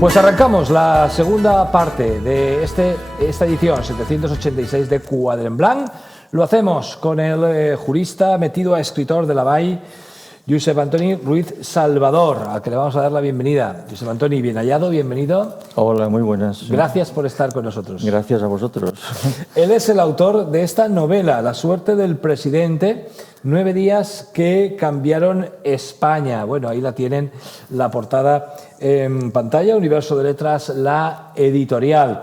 Pues arrancamos la segunda parte de esta edición 786 de Quadre en Blanc. Lo hacemos con el jurista metido a escritor de la BAI, Josep Antoni Ruiz Salvador, al que le vamos a dar la bienvenida. Josep Antoni, bien hallado, bienvenido. Hola, muy buenas. Gracias por estar con nosotros. Gracias a vosotros. Él es el autor de esta novela, La suerte del presidente, 9 días que cambiaron España. Bueno, ahí la tienen, la portada en pantalla, Universo de Letras, la editorial.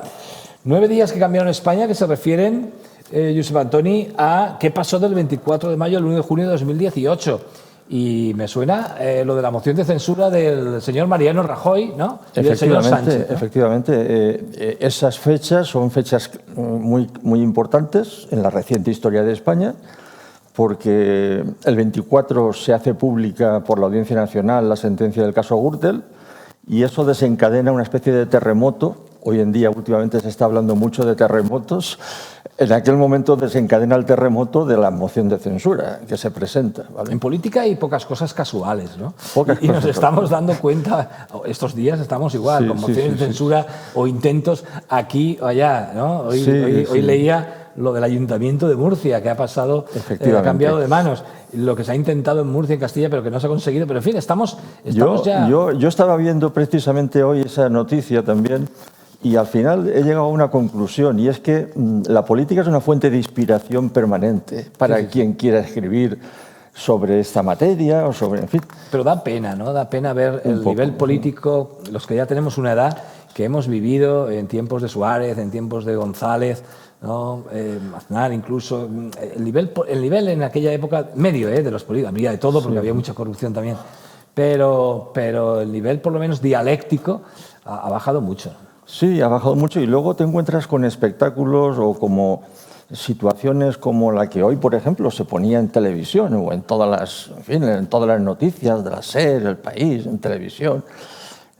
9 días que cambiaron España, que se refieren, Josep Antoni, a qué pasó del 24 de mayo al 1 de junio de 2018. Y me suena lo de la moción de censura del señor Mariano Rajoy, ¿no? Y del señor Sánchez, ¿no? Efectivamente, esas fechas son fechas muy importantes en la reciente historia de España, porque el 24 se hace pública por la Audiencia Nacional la sentencia del caso Gürtel y eso desencadena una especie de terremoto. Hoy en día, últimamente, se está hablando mucho de terremotos. En aquel momento desencadena el terremoto de la moción de censura que se presenta, ¿vale? En política hay pocas cosas casuales, ¿no? Pocas y nos cosas estamos dando cuenta, estos días estamos igual, sí, con mociones de censura o intentos aquí o allá, ¿no? Hoy leía lo del Ayuntamiento de Murcia, que ha pasado, ha cambiado de manos. Lo que se ha intentado en Murcia, en Castilla, pero que no se ha conseguido. Pero en fin, estamos ya... Yo estaba viendo precisamente hoy esa noticia también y al final he llegado a una conclusión, y es que la política es una fuente de inspiración permanente para quien quiera escribir sobre esta materia o sobre, en fin. Pero da pena, ¿no? Da pena ver el nivel político, los que ya tenemos una edad, que hemos vivido en tiempos de Suárez, en tiempos de González, ¿no? Aznar incluso. El nivel en aquella época, medio de los políticos, había de todo porque había mucha corrupción también, pero el nivel por lo menos dialéctico ha bajado mucho. Sí, ha bajado mucho y luego te encuentras con espectáculos o como situaciones como la que hoy, por ejemplo, se ponía en televisión o en todas las noticias de la SER, El País, en televisión,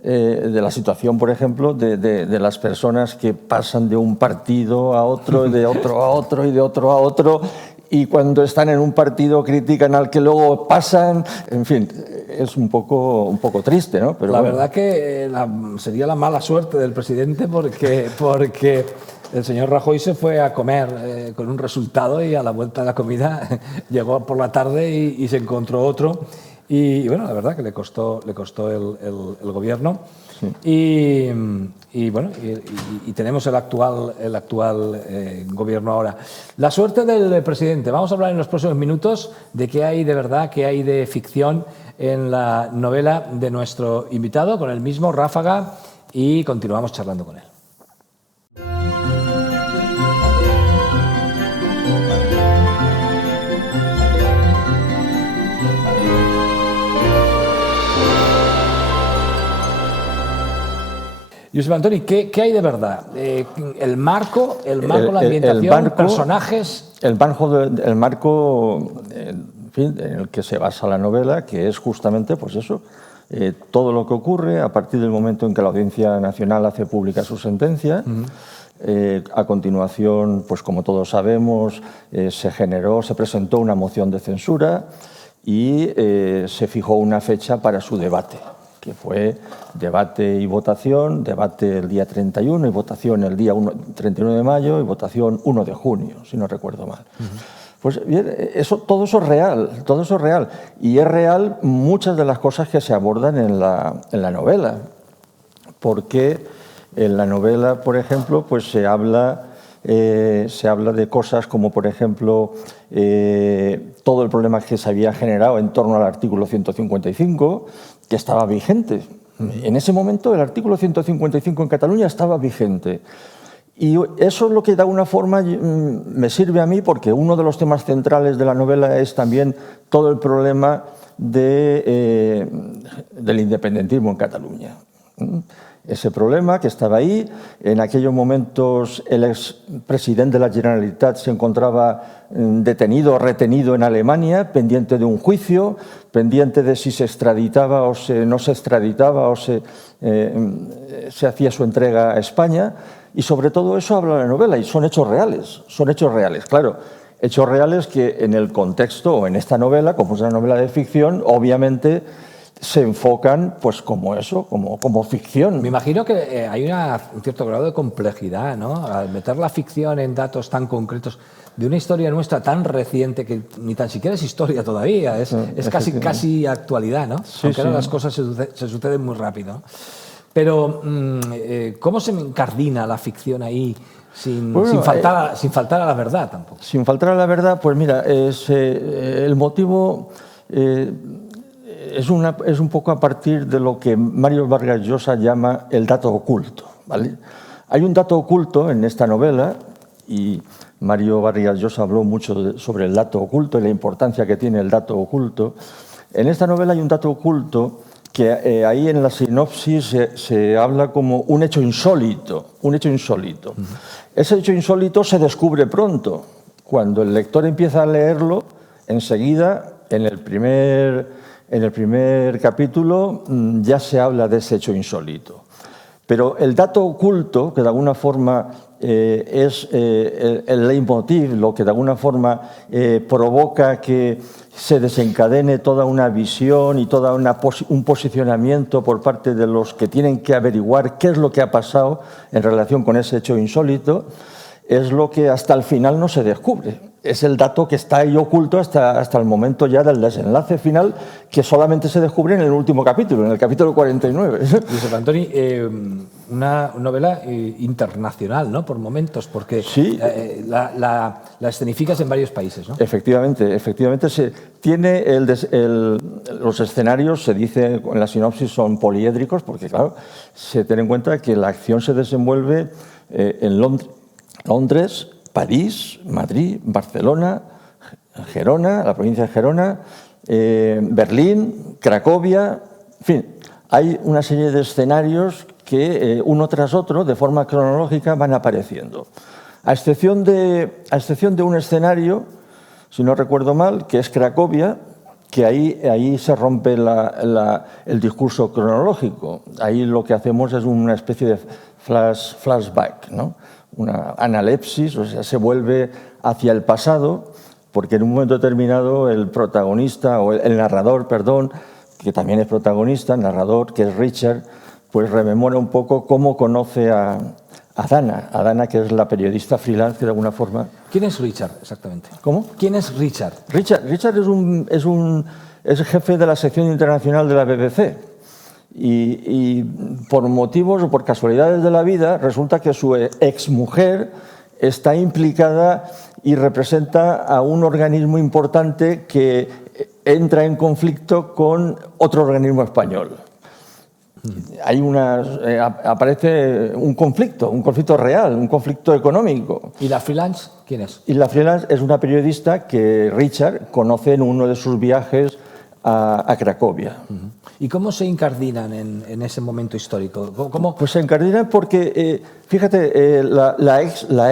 de la situación, por ejemplo, de las personas que pasan de un partido a otro, de otro a otro y de otro a otro, y cuando están en un partido critican al que luego pasan, en fin, es un poco triste, ¿no? Pero la verdad que sería la mala suerte del presidente porque el señor Rajoy se fue a comer con un resultado y a la vuelta de la comida llegó por la tarde y se encontró otro. Y bueno, la verdad que le costó el gobierno. Sí. Y bueno, y tenemos el actual gobierno ahora. La suerte del presidente. Vamos a hablar en los próximos minutos de qué hay de verdad, qué hay de ficción en la novela de nuestro invitado, con el mismo Ráfaga, y continuamos charlando con él. Josep Antoni, ¿qué hay de verdad? El marco, la ambientación, personajes... El marco en fin, en el que se basa la novela, que es justamente pues eso, todo lo que ocurre a partir del momento en que la Audiencia Nacional hace pública su sentencia. A continuación, pues como todos sabemos, se presentó una moción de censura y se fijó una fecha para su debate, que fue debate y votación, debate el día 31 y votación el día 31 de mayo y votación 1 de junio, si no recuerdo mal. Pues bien, todo eso es real, y es real muchas de las cosas que se abordan en la novela, porque en la novela, por ejemplo, pues se habla de cosas como, por ejemplo, todo el problema que se había generado en torno al artículo 155, que estaba vigente. En ese momento el artículo 155 en Cataluña estaba vigente. Y eso es lo que de alguna forma me sirve a mí, porque uno de los temas centrales de la novela es también todo el problema del independentismo en Cataluña. Ese problema que estaba ahí, en aquellos momentos el expresidente de la Generalitat se encontraba detenido o retenido en Alemania, pendiente de un juicio, pendiente de si se extraditaba o no se extraditaba o se hacía su entrega a España. Y sobre todo eso habla la novela, y son hechos reales, claro, hechos reales que en el contexto o en esta novela, como es una novela de ficción, obviamente se enfocan pues como eso, como ficción. Me imagino que hay un cierto grado de complejidad, ¿no? Al meter la ficción en datos tan concretos de una historia nuestra tan reciente que ni tan siquiera es historia todavía, es casi actualidad, ¿no? Sí, aunque ahora sí. las cosas se suceden muy rápido. Pero, ¿cómo se incardina la ficción ahí sin faltar a la verdad tampoco? Sin faltar a la verdad, pues mira, el motivo es un poco a partir de lo que Mario Vargas Llosa llama el dato oculto, ¿vale? Hay un dato oculto en esta novela y Mario Vargas Llosa habló mucho sobre el dato oculto y la importancia que tiene el dato oculto. En esta novela hay un dato oculto que ahí en la sinopsis se habla como un hecho insólito, un hecho insólito. Ese hecho insólito se descubre pronto. Cuando el lector empieza a leerlo, enseguida, en el primer capítulo, ya se habla de ese hecho insólito. Pero el dato oculto, que de alguna forma es el leitmotiv, lo que de alguna forma provoca que se desencadene toda una visión y todo un posicionamiento por parte de los que tienen que averiguar qué es lo que ha pasado en relación con ese hecho insólito, es lo que hasta el final no se descubre. Es el dato que está ahí oculto hasta el momento ya del desenlace final, que solamente se descubre en el último capítulo, en el capítulo 49. Josep Antoni, una novela internacional, ¿no? Por momentos, porque sí. La escenificas en varios países, ¿no? Efectivamente. Tiene los escenarios, se dice en la sinopsis, son poliédricos, porque claro, se tiene en cuenta que la acción se desenvuelve en Londres, París, Madrid, Barcelona, Gerona, la provincia de Gerona, Berlín, Cracovia, en fin, hay una serie de escenarios que uno tras otro, de forma cronológica, van apareciendo. A excepción de un escenario, si no recuerdo mal, que es Cracovia, que ahí se rompe el discurso cronológico. Ahí lo que hacemos es una especie de flashback, ¿no? Una analepsis, o sea, se vuelve hacia el pasado, porque en un momento determinado el protagonista, o el narrador, perdón, que también es protagonista, narrador, que es Richard, pues rememora un poco cómo conoce a Dana, que es la periodista freelance que de alguna forma... ¿Quién es Richard exactamente? ¿Cómo? ¿Quién es Richard? Richard es el jefe de la sección internacional de la BBC. Y por motivos o por casualidades de la vida, resulta que su exmujer está implicada y representa a un organismo importante que entra en conflicto con otro organismo español. Aparece un conflicto real, un conflicto económico. ¿Y la freelance quién es? Y la freelance es una periodista que Richard conoce en uno de sus viajes a Cracovia. ¿Y cómo se incardinan en ese momento histórico? ¿Cómo? Pues se incardinan porque, fíjate, la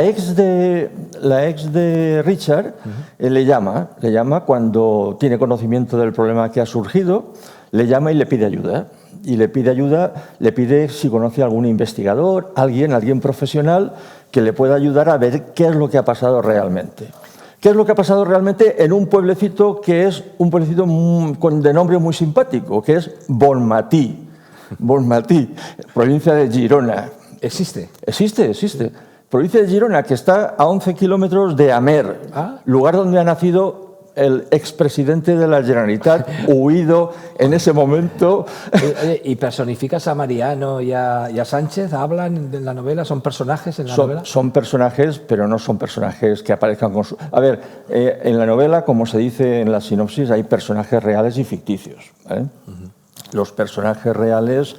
ex de Richard le llama cuando tiene conocimiento del problema que ha surgido, le llama y le pide ayuda. Y le pide si conoce a algún investigador, alguien profesional que le pueda ayudar a ver qué es lo que ha pasado realmente. ¿Qué es lo que ha pasado realmente en un pueblecito que es un pueblecito de nombre muy simpático, que es Bonmatí, provincia de Girona? ¿Existe? Existe. Provincia de Girona, que está a 11 kilómetros de Amer, lugar donde ha nacido el expresidente de la Generalitat, huido en ese momento. ¿Y personificas a Mariano y a Sánchez? ¿Hablan en la novela? ¿Son personajes en la novela? Son personajes, pero no son personajes que aparezcan con su... A ver, en la novela, como se dice en la sinopsis, hay personajes reales y ficticios, ¿vale? Los personajes reales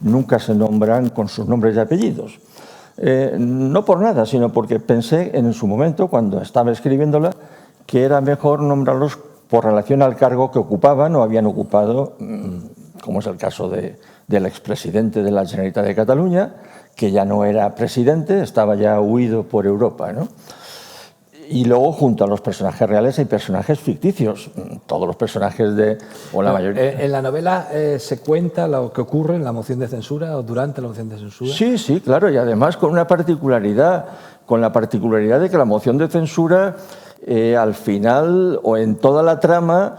nunca se nombran con sus nombres y apellidos. No por nada, sino porque pensé en su momento, cuando estaba escribiéndola, que era mejor nombrarlos por relación al cargo que ocupaban o habían ocupado, como es el caso del expresidente de la Generalitat de Cataluña, que ya no era presidente, estaba ya huido por Europa, ¿no? Y luego, junto a los personajes reales, hay personajes ficticios. Todos los personajes o la mayoría. ¿En la novela se cuenta lo que ocurre en la moción de censura o durante la moción de censura? Sí, claro, y además con la particularidad de que la moción de censura... al final o en toda la trama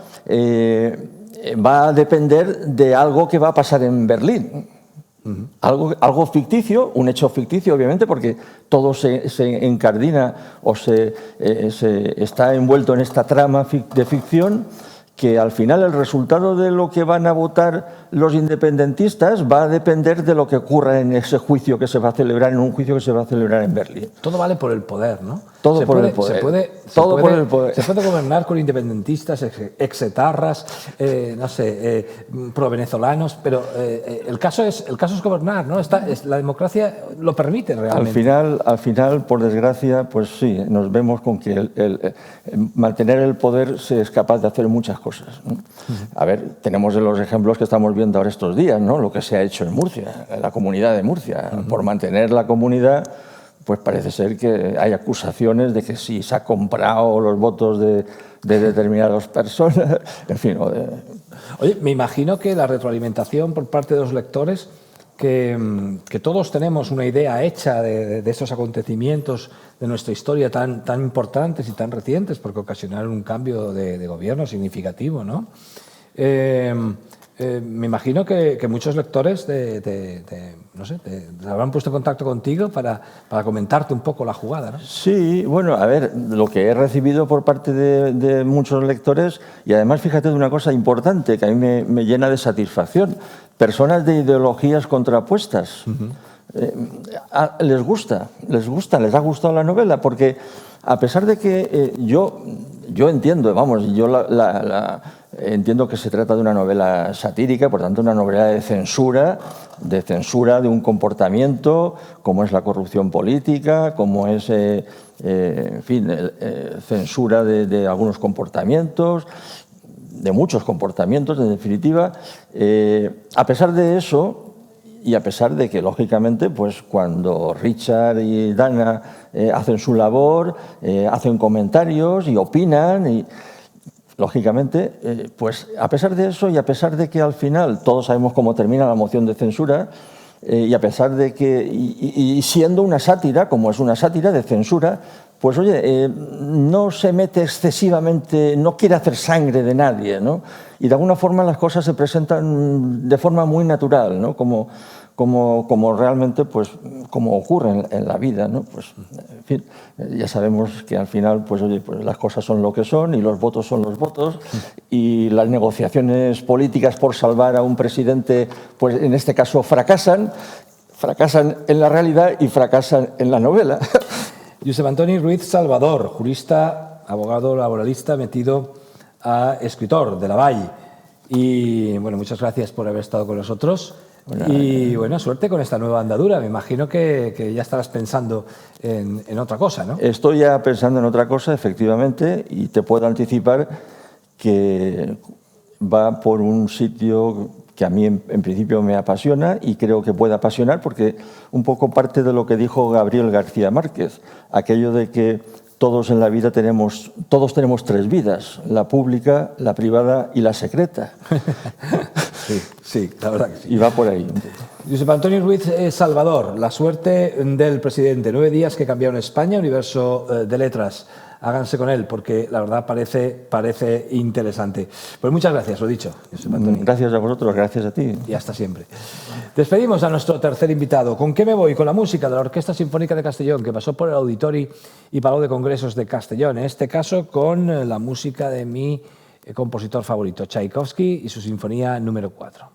va a depender de algo que va a pasar en Berlín. Algo ficticio, un hecho ficticio, obviamente, porque todo se encardina o se está envuelto en esta trama de ficción, que al final el resultado de lo que van a votar los independentistas va a depender de lo que ocurra en ese juicio que se va a celebrar, en un juicio que se va a celebrar en Berlín. Todo vale por el poder, ¿no? Todo por el poder. Se puede gobernar con independentistas, exetarras, no sé, pro-venezolanos, pero el caso es gobernar, ¿no? La democracia lo permite realmente. Al final, por desgracia, pues sí, nos vemos con que mantener el poder se es capaz de hacer muchas cosas, ¿no? A ver, tenemos los ejemplos que estamos viendo ahora estos días, ¿no? Lo que se ha hecho en Murcia, en la comunidad de Murcia. Por mantener la comunidad, pues parece ser que hay acusaciones de que sí se ha comprado los votos de determinadas personas, en fin. Oye, me imagino que la retroalimentación por parte de los lectores, que todos tenemos una idea hecha de esos acontecimientos de nuestra historia tan importantes y tan recientes, porque ocasionaron un cambio de gobierno significativo, ¿no? Me imagino que muchos lectores no sé, habrán puesto en contacto contigo para comentarte un poco la jugada, ¿no? Sí, bueno, a ver, lo que he recibido por parte de muchos lectores, y además fíjate de una cosa importante que a mí me llena de satisfacción, personas de ideologías contrapuestas. Les ha gustado la novela, porque a pesar de que yo entiendo, vamos, entiendo que se trata de una novela satírica, por tanto una novela de censura de un comportamiento, como es la corrupción política, como es, en fin, censura de algunos comportamientos, de muchos comportamientos, en definitiva. A pesar de eso, y a pesar de que, lógicamente, pues cuando Richard y Dana hacen su labor, hacen comentarios y opinan, y lógicamente, pues a pesar de eso y a pesar de que al final todos sabemos cómo termina la moción de censura, y a pesar de que, y siendo una sátira, como es una sátira de censura, pues oye, no se mete excesivamente, no quiere hacer sangre de nadie, ¿no? Y de alguna forma las cosas se presentan de forma muy natural, ¿no? Como realmente, pues, como ocurre en la vida, ¿no? Pues, en fin, ya sabemos que al final, pues, oye, pues las cosas son lo que son y los votos son los votos, y las negociaciones políticas por salvar a un presidente, pues en este caso fracasan en la realidad y fracasan en la novela. Josep Antoni Ruiz Salvador, jurista, abogado laboralista, metido a escritor de la Vall. Y bueno, muchas gracias por haber estado con nosotros. Y bueno, suerte con esta nueva andadura. Me imagino que ya estarás pensando en otra cosa, ¿no? Estoy ya pensando en otra cosa, efectivamente, y te puedo anticipar que va por un sitio que a mí en principio me apasiona y creo que puede apasionar, porque un poco parte de lo que dijo Gabriel García Márquez, aquello de que todos en la vida tenemos tres vidas: la pública, la privada y la secreta. Sí, la verdad que sí. Y va por ahí. Josep Antoni Ruiz Salvador, la suerte del presidente. 9 días que cambiaron España, universo de letras. Háganse con él, porque la verdad parece interesante. Pues muchas gracias, lo dicho, Josep Antoni. Gracias a vosotros, gracias a ti. Y hasta siempre. Despedimos a nuestro tercer invitado. ¿Con qué me voy? Con la música de la Orquesta Sinfónica de Castellón, que pasó por el Auditori y Palau de Congresos de Castellón. En este caso, con la música de mi compositor favorito, Tchaikovsky, y su Sinfonía número 4.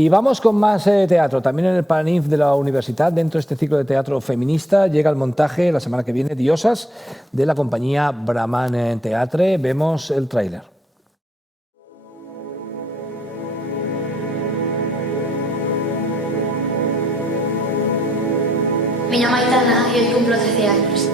Y vamos con más teatro. También en el Paranif de la Universidad, dentro de este ciclo de teatro feminista, llega el montaje la semana que viene, Diosas, de la compañía Brahman Teatre. Vemos el tráiler. Me llamo Aitana y hoy cumplo 13 años.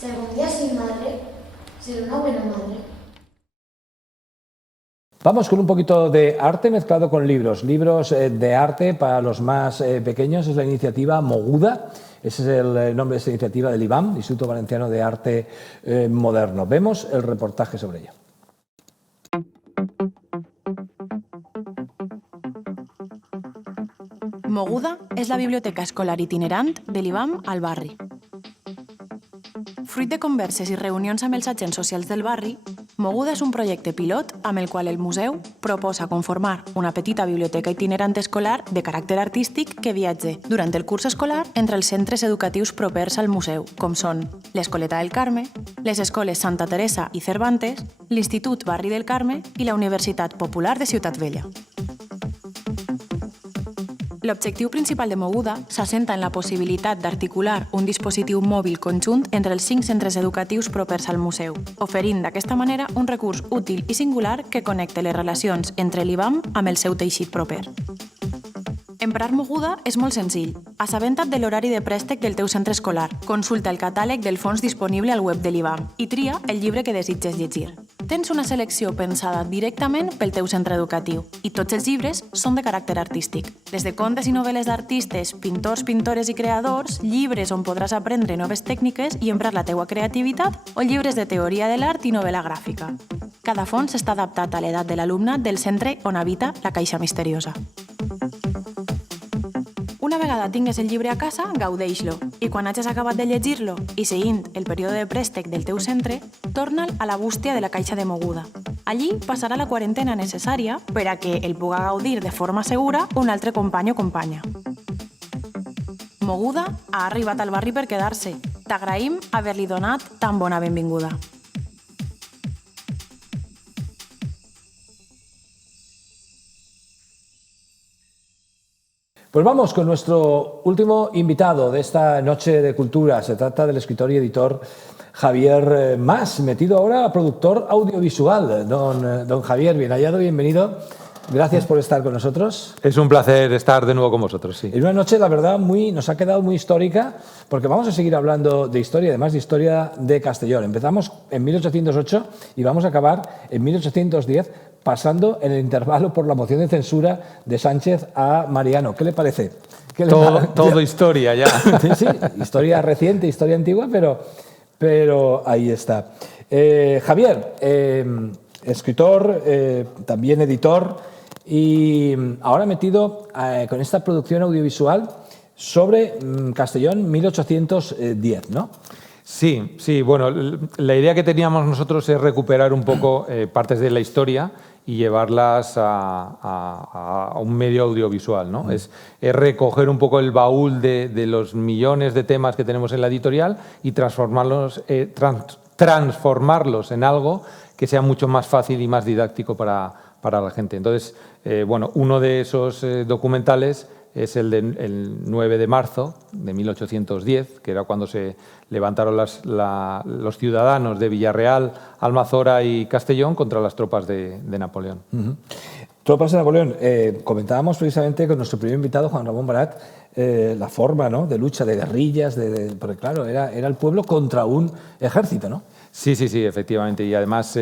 Si algún día soy madre, seré una buena madre. Vamos con un poquito de arte mezclado con libros. Libros de arte para los más pequeños. Es la iniciativa Moguda. Ese es el nombre de esta iniciativa del IVAM, Instituto Valenciano de Arte Moderno. Vemos el reportaje sobre ella. Moguda és la biblioteca escolar itinerant de l'IVAM al barri. Fruit de converses i reunions amb els agents socials del barri, Moguda és un projecte pilot amb el qual el museu proposa conformar una petita biblioteca itinerant escolar de caràcter artístic que viatge durant el curs escolar entre els centres educatius propers al museu, com són l'Escoleta del Carme, les escoles Santa Teresa i Cervantes, l'Institut Barri del Carme i la Universitat Popular de Ciutat Vella. L'objectiu principal de Moguda s'assenta en la possibilitat d'articular un dispositiu mòbil conjunt entre els 5 centres educatius propers al museu, oferint d'aquesta manera un recurs útil i singular que connecta les relacions entre l'IVAM amb el seu teixit proper. Emprar Moguda és molt senzill. Assabenta't de l'horari de préstec del teu centre escolar, consulta el catàleg del fons disponible al web de l'IVAM i tria el llibre que desitges llegir. Tens una selecció pensada directament pel teu centre educatiu i tots els llibres són de caràcter artístic. Des de contes i novel·les d'artistes, pintors, pintores i creadors, llibres on podràs aprendre noves tècniques i emprar la teua creativitat o llibres de teoria de l'art i novel·la gràfica. Cada fons està adaptat a l'edat de l'alumnat del centre on habita la caixa misteriosa. Una vegada tingues el llibre a casa, gaudeix-lo, i quan hagis acabat de llegir-lo i seguint el període de préstec del teu centre, torna'l a la bústia de la caixa de Moguda. Allí passarà la quarantena necessària per a que el puga gaudir de forma segura un altre company o companya. Moguda ha arribat al barri per quedar-se. T'agraïm haver-li donat tan bona benvinguda. Pues vamos con nuestro último invitado de esta noche de cultura. Se trata del escritor y editor Javier Mas, metido ahora a productor audiovisual. Don Javier, bien hallado, bienvenido. Gracias por estar con nosotros. Es un placer estar de nuevo con vosotros, sí. En una noche, la verdad, nos ha quedado muy histórica, porque vamos a seguir hablando de historia, además de historia de Castellón. Empezamos en 1808 y vamos a acabar en 1810, pasando en el intervalo por la moción de censura de Sánchez a Mariano. ¿Qué le parece? Todo historia ya. Sí, historia reciente, historia antigua, pero ahí está. Javier, escritor, también editor, y ahora metido con esta producción audiovisual sobre Castellón 1810, ¿no? Sí, bueno, la idea que teníamos nosotros es recuperar un poco partes de la historia y llevarlas a un medio audiovisual, ¿no? Es recoger un poco el baúl de los millones de temas que tenemos en la editorial y transformarlos en algo que sea mucho más fácil y más didáctico para la gente. Entonces, bueno, uno de esos documentales es el 9 de marzo de 1810, que era cuando se levantaron los ciudadanos de Villarreal, Almazora y Castellón contra las tropas de Napoleón. Tropas de Napoleón. Comentábamos precisamente con nuestro primer invitado, Juan Ramón Barat, la forma, ¿no?, de lucha, de guerrillas, porque claro, era el pueblo contra un ejército, ¿no? Sí, efectivamente. Y además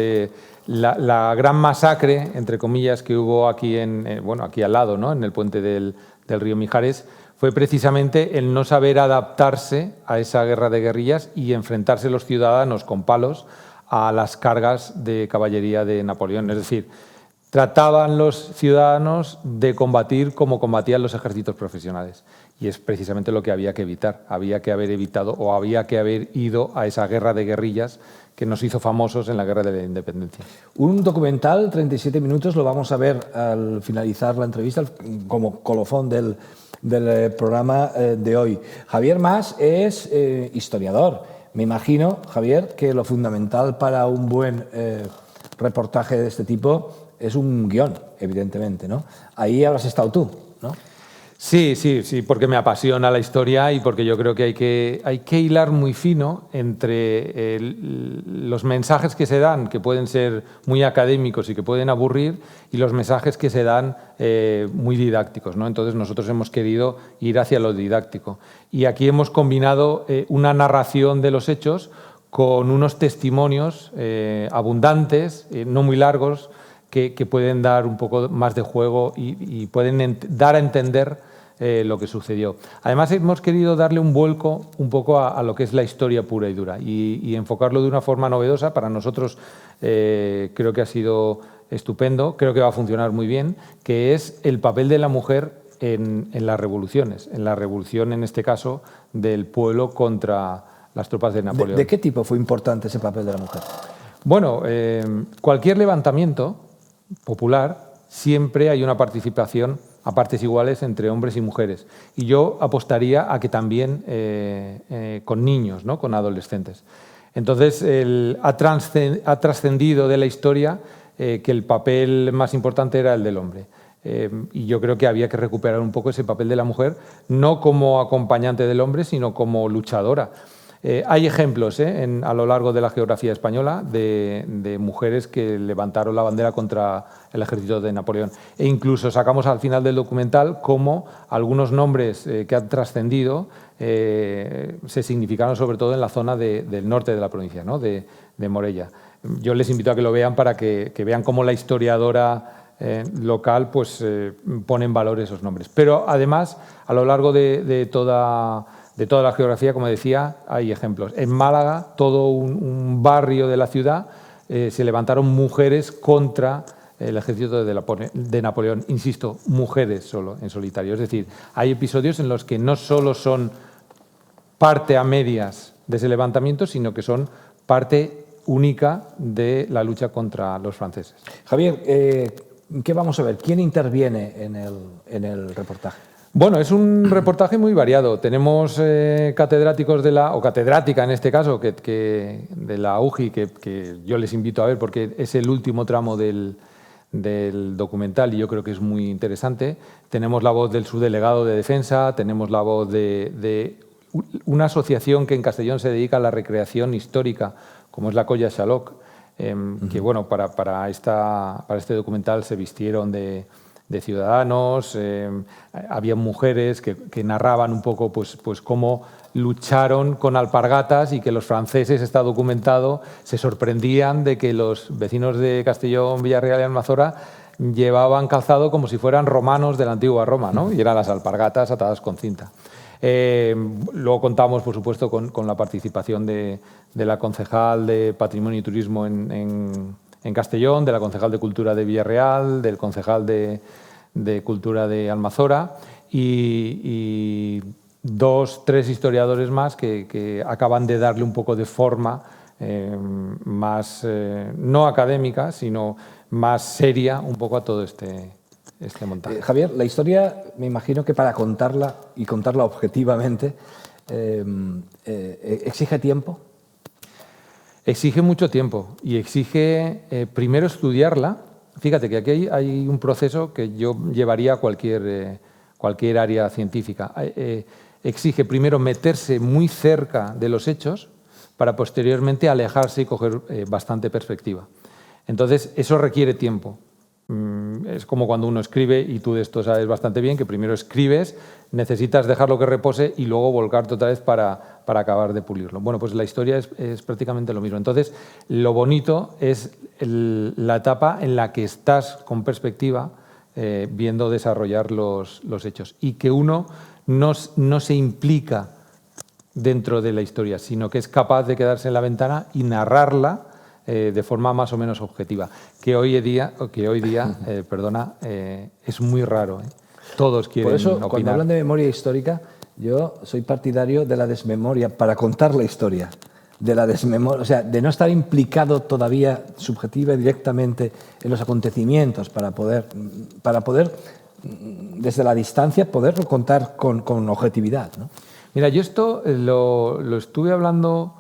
la gran masacre, entre comillas, que hubo aquí aquí al lado, ¿no?, en el puente del río Mijares, fue precisamente el no saber adaptarse a esa guerra de guerrillas y enfrentarse los ciudadanos con palos a las cargas de caballería de Napoleón. Es decir, trataban los ciudadanos de combatir como combatían los ejércitos profesionales. Y es precisamente lo que había que evitar. Había que haber evitado o había que haber ido a esa guerra de guerrillas que nos hizo famosos en la Guerra de la Independencia. Un documental, 37 minutos, lo vamos a ver al finalizar la entrevista como colofón del programa de hoy. Javier Mas es historiador. Me imagino, Javier, que lo fundamental para un buen reportaje de este tipo es un guión, evidentemente, ¿no? Ahí habrás estado tú, ¿no? Sí, porque me apasiona la historia y porque yo creo que hay que hilar muy fino entre los mensajes que se dan, que pueden ser muy académicos y que pueden aburrir, y los mensajes que se dan muy didácticos, ¿no? Entonces nosotros hemos querido ir hacia lo didáctico. Y aquí hemos combinado una narración de los hechos con unos testimonios abundantes, no muy largos, que pueden dar un poco más de juego y pueden dar a entender lo que sucedió. Además, hemos querido darle un vuelco un poco a lo que es la historia pura y dura y enfocarlo de una forma novedosa. Para nosotros creo que ha sido estupendo, creo que va a funcionar muy bien, que es el papel de la mujer en las revoluciones, en la revolución, en este caso, del pueblo contra las tropas de Napoleón. ¿De qué tipo fue importante ese papel de la mujer? Bueno, cualquier levantamiento popular siempre hay una participación a partes iguales entre hombres y mujeres. Y yo apostaría a que también con niños, ¿no? Con adolescentes. Entonces, ha trascendido de la historia que el papel más importante era el del hombre. Y yo creo que había que recuperar un poco ese papel de la mujer, no como acompañante del hombre, sino como luchadora. Hay ejemplos a lo largo de la geografía española de mujeres que levantaron la bandera contra el ejército de Napoleón. E incluso sacamos al final del documental cómo algunos nombres que han trascendido se significaron sobre todo en la zona del norte de la provincia, ¿no? de Morella. Yo les invito a que lo vean para que vean cómo la historiadora local pues, pone en valor esos nombres. Pero además, a lo largo de toda la geografía, como decía, hay ejemplos. En Málaga, todo un barrio de la ciudad, se levantaron mujeres contra el ejército de Napoleón. Insisto, mujeres solo, en solitario. Es decir, hay episodios en los que no solo son parte a medias de ese levantamiento, sino que son parte única de la lucha contra los franceses. Javier, ¿qué vamos a ver? ¿Quién interviene en el reportaje? Bueno, es un reportaje muy variado. Tenemos catedráticos o catedrática en este caso, de la UGI, que yo les invito a ver porque es el último tramo del documental y yo creo que es muy interesante. Tenemos la voz del subdelegado de Defensa, tenemos la voz de una asociación que en Castellón se dedica a la recreación histórica, como es la Colla Xaloc, que bueno, para este documental se vistieron de ciudadanos, había mujeres que narraban un poco pues cómo lucharon con alpargatas y que los franceses, está documentado, se sorprendían de que los vecinos de Castellón, Villarreal y Almanzora llevaban calzado como si fueran romanos de la antigua Roma, ¿no? Y eran las alpargatas atadas con cinta. Luego contamos, por supuesto, con la participación de la concejal de Patrimonio y Turismo en Castellón, de la concejal de Cultura de Villarreal, del concejal de Cultura de Almanzora y 2, 3 historiadores más que acaban de darle un poco de forma más, no académica, sino más seria un poco a todo este montaje. Javier, la historia, me imagino que para contarla y contarla objetivamente, ¿exige tiempo? Exige mucho tiempo y exige primero estudiarla. Fíjate que aquí hay un proceso que yo llevaría a cualquier área científica. Exige primero meterse muy cerca de los hechos para posteriormente alejarse y coger bastante perspectiva. Entonces, eso requiere tiempo. Es como cuando uno escribe, y tú de esto sabes bastante bien, que primero escribes, necesitas dejarlo que repose y luego volcarte otra vez para acabar de pulirlo. Bueno, pues la historia es prácticamente lo mismo. Entonces, lo bonito es la etapa en la que estás con perspectiva viendo desarrollar los hechos y que uno no se implica dentro de la historia, sino que es capaz de quedarse en la ventana y narrarla de forma más o menos objetiva, que hoy día es muy raro. Todos quieren opinar. Por eso, opinar. Cuando hablan de memoria histórica, yo soy partidario de la desmemoria para contar la historia. de la desmemoria, o sea, de no estar implicado todavía subjetiva y directamente en los acontecimientos para poder desde la distancia poderlo contar con objetividad, ¿no? Mira, yo esto lo estuve hablando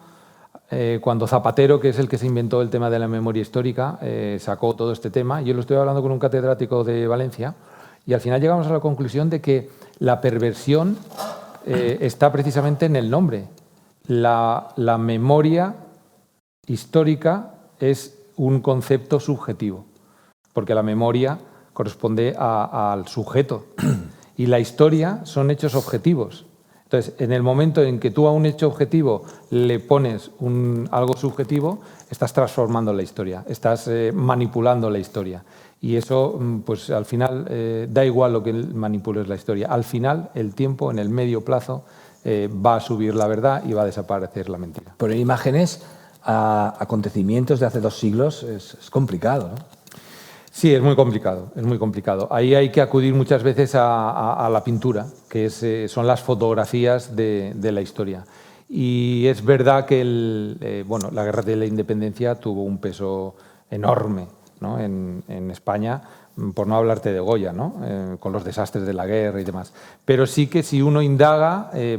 cuando Zapatero, que es el que se inventó el tema de la memoria histórica, sacó todo este tema. Yo lo estuve hablando con un catedrático de Valencia y al final llegamos a la conclusión de que la perversión está precisamente en el nombre. La memoria histórica es un concepto subjetivo, porque la memoria corresponde al sujeto y la historia son hechos objetivos. Entonces, en el momento en que tú a un hecho objetivo le pones algo subjetivo, estás transformando la historia, estás manipulando la historia. Y eso, pues al final, da igual lo que manipules la historia. Al final, el tiempo, en el medio plazo, va a subir la verdad y va a desaparecer la mentira. Poner imágenes a acontecimientos de hace 2 siglos es complicado, ¿no? Sí, es muy complicado, es muy complicado. Ahí hay que acudir muchas veces a la pintura, que son las fotografías de la historia. Y es verdad que la Guerra de la Independencia tuvo un peso enorme, ¿no? en España, por no hablarte de Goya, ¿no? Con los desastres de la guerra y demás. Pero sí que si uno indaga, ve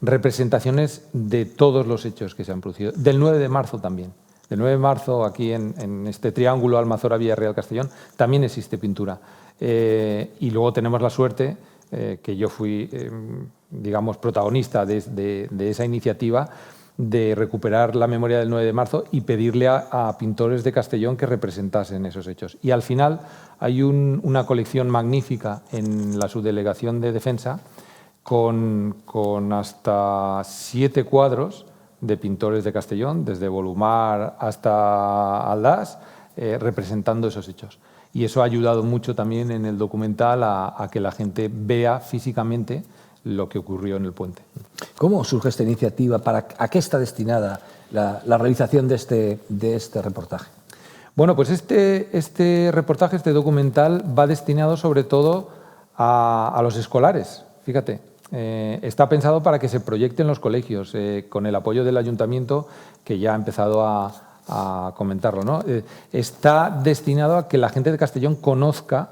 representaciones de todos los hechos que se han producido. Del 9 de marzo también. Del 9 de marzo, aquí en este triángulo Almanzora-Villarreal-Castellón, también existe pintura. Y luego tenemos la suerte, que yo fui, digamos, protagonista de esa iniciativa, de recuperar la memoria del 9 de marzo y pedirle a pintores de Castellón que representasen esos hechos. Y al final hay una colección magnífica en la subdelegación de Defensa con hasta 7 cuadros de pintores de Castellón, desde Volumar hasta Aldás, representando esos hechos. Y eso ha ayudado mucho también en el documental a que la gente vea físicamente lo que ocurrió en el puente. ¿Cómo surge esta iniciativa? ¿A qué está destinada la realización de este reportaje? Bueno, pues este reportaje, este documental, va destinado sobre todo a los escolares, fíjate. Está pensado para que se proyecte en los colegios, con el apoyo del ayuntamiento, que ya ha empezado a comentarlo, ¿no? Está destinado a que la gente de Castellón conozca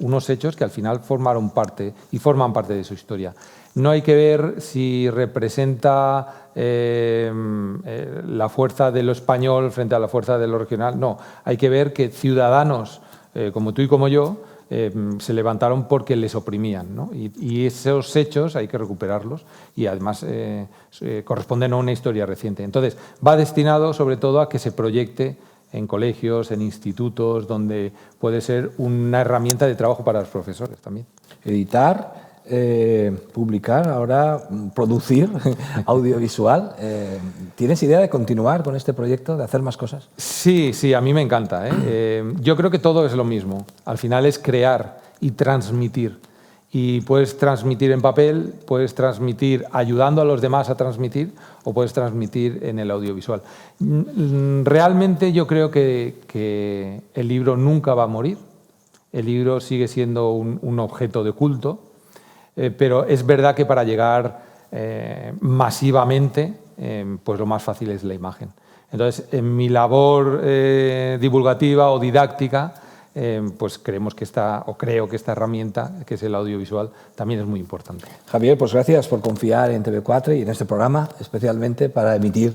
unos hechos que al final forman parte de su historia. No hay que ver si representa la fuerza de lo español frente a la fuerza de lo regional, no. Hay que ver que ciudadanos como tú y como yo se levantaron porque les oprimían, ¿no? Y esos hechos hay que recuperarlos y además corresponden a una historia reciente. Entonces, va destinado sobre todo a que se proyecte en colegios, en institutos, donde puede ser una herramienta de trabajo para los profesores también. Editar, publicar, ahora producir audiovisual. ¿Tienes idea de continuar con este proyecto, de hacer más cosas? Sí, a mí me encanta, ¿eh? Yo creo que todo es lo mismo. Al final es crear y transmitir. Y puedes transmitir en papel, puedes transmitir ayudando a los demás a transmitir o puedes transmitir en el audiovisual. Realmente yo creo que el libro nunca va a morir. El libro sigue siendo un objeto de culto. Pero es verdad que para llegar masivamente, pues lo más fácil es la imagen. Entonces, en mi labor divulgativa o didáctica, pues creo que esta herramienta, que es el audiovisual, también es muy importante. Javier, pues gracias por confiar en TV4 y en este programa, especialmente para emitir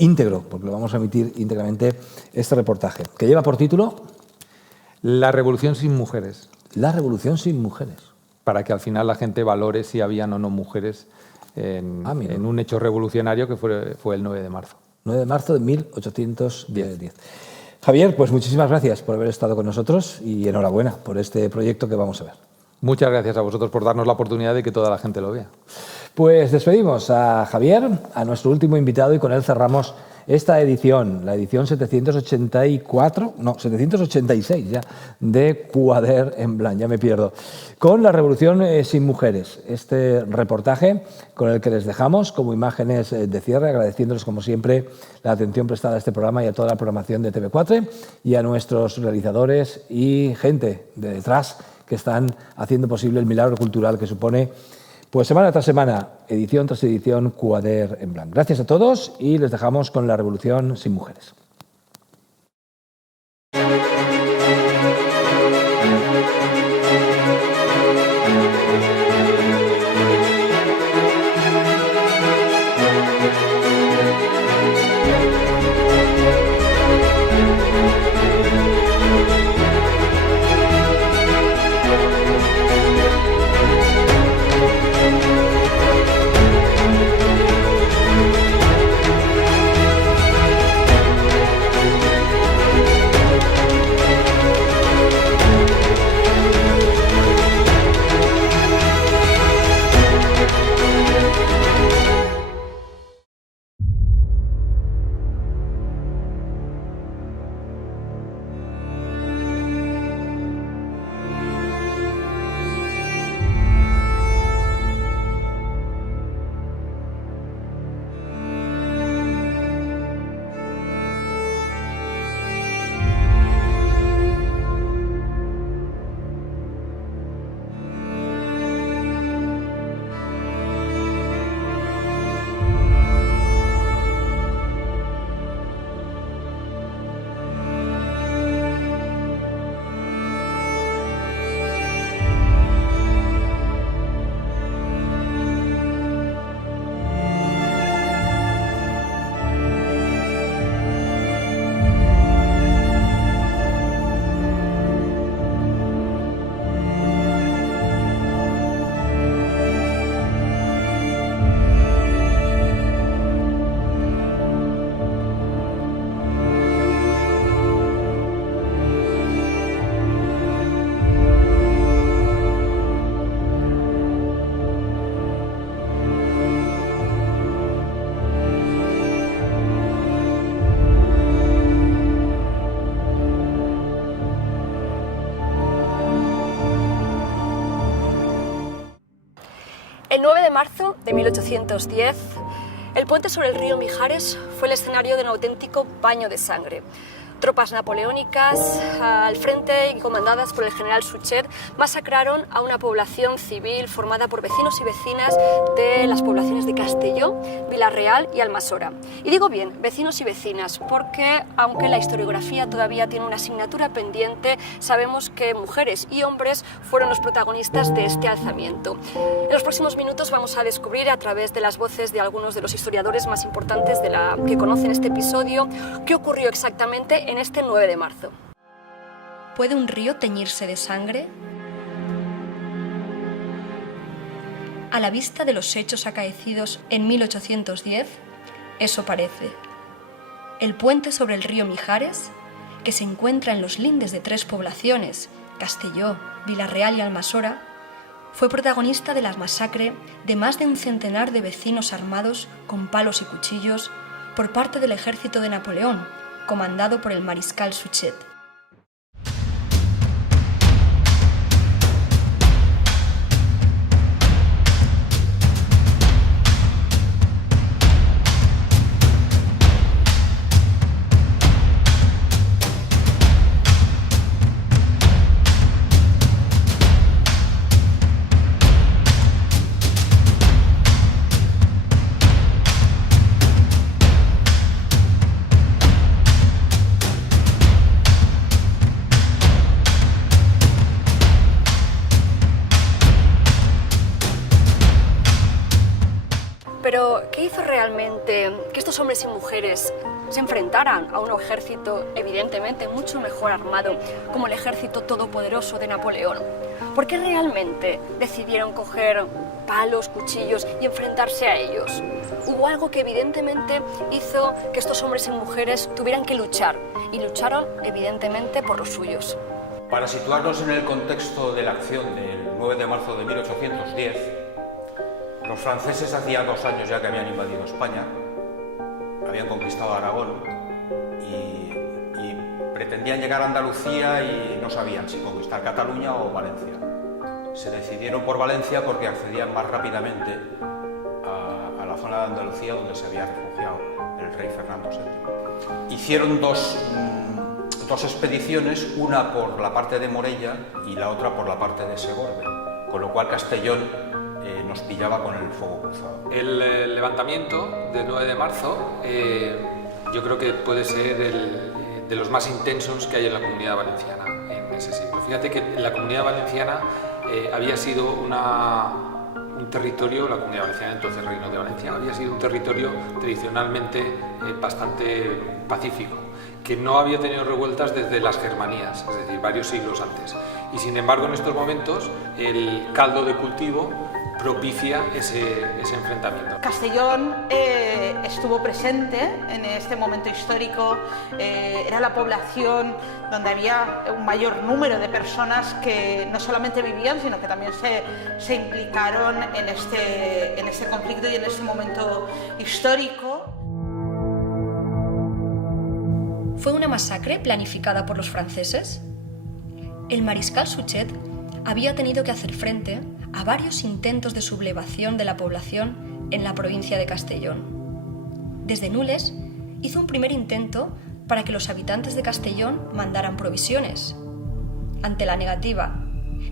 íntegro, porque lo vamos a emitir íntegramente, este reportaje, que lleva por título La revolución sin mujeres. La revolución sin mujeres. Para que al final la gente valore si habían o no mujeres en un hecho revolucionario que fue el 9 de marzo. 9 de marzo de 1810. Javier, pues muchísimas gracias por haber estado con nosotros y enhorabuena por este proyecto que vamos a ver. Muchas gracias a vosotros por darnos la oportunidad de que toda la gente lo vea. Pues despedimos a Javier, a nuestro último invitado, y con él cerramos esta edición, la edición 786 ya, de Quader en Blanc, ya me pierdo, con la revolución sin mujeres. Este reportaje con el que les dejamos como imágenes de cierre, agradeciéndoles como siempre la atención prestada a este programa y a toda la programación de TV4 y a nuestros realizadores y gente de detrás que están haciendo posible el milagro cultural que supone Pues semana tras semana, edición tras edición, Quader en Blanc. Gracias a todos y les dejamos con la Revolución sin mujeres. El 9 de marzo de 1810, el puente sobre el río Mijares fue el escenario de un auténtico baño de sangre. Tropas napoleónicas al frente y comandadas por el general Suchet masacraron a una población civil formada por vecinos y vecinas de las poblaciones de Castelló, Vila-real y Almassora. Y digo bien, vecinos y vecinas, porque aunque la historiografía todavía tiene una asignatura pendiente, sabemos que mujeres y hombres fueron los protagonistas de este alzamiento. En los próximos minutos vamos a descubrir a través de las voces de algunos de los historiadores más importantes que conocen este episodio qué ocurrió exactamente en este 9 de marzo. ¿Puede un río teñirse de sangre? A la vista de los hechos acaecidos en 1810, eso parece. El puente sobre el río Mijares, que se encuentra en los lindes de 3 poblaciones, Castelló, Vila-real y Almassora, fue protagonista de la masacre de más de un centenar de vecinos armados con palos y cuchillos por parte del ejército de Napoleón, comandado por el mariscal Suchet. Pero, ¿qué hizo realmente que estos hombres y mujeres se enfrentaran a un ejército evidentemente mucho mejor armado como el ejército todopoderoso de Napoleón? ¿Por qué realmente decidieron coger palos, cuchillos y enfrentarse a ellos? Hubo algo que evidentemente hizo que estos hombres y mujeres tuvieran que luchar, y lucharon evidentemente por los suyos. Para situarnos en el contexto de la acción del 9 de marzo de 1810, los franceses hacía 2 años ya que habían invadido España, habían conquistado Aragón y pretendían llegar a Andalucía y no sabían si conquistar Cataluña o Valencia. Se decidieron por Valencia porque accedían más rápidamente a la zona de Andalucía donde se había refugiado el rey Fernando VII. Hicieron dos expediciones, una por la parte de Morella y la otra por la parte de Segorbe, con lo cual Castellón nos pillaba con el fuego cruzado. El levantamiento del 9 de marzo yo creo que puede ser de los más intensos que hay en la Comunidad Valenciana en ese siglo. Fíjate que la Comunidad Valenciana había sido un territorio, la Comunidad Valenciana, entonces Reino de Valencia, había sido un territorio tradicionalmente bastante pacífico, que no había tenido revueltas desde las Germanías, es decir, varios siglos antes. Y sin embargo, en estos momentos, el caldo de cultivo propicia ese enfrentamiento. Castellón estuvo presente en este momento histórico, era la población donde había un mayor número de personas que no solamente vivían, sino que también se implicaron en este conflicto y en este momento histórico. ¿Fue una masacre planificada por los franceses? El mariscal Suchet había tenido que hacer frente a varios intentos de sublevación de la población en la provincia de Castellón. Desde Nules hizo un primer intento para que los habitantes de Castellón mandaran provisiones. Ante la negativa,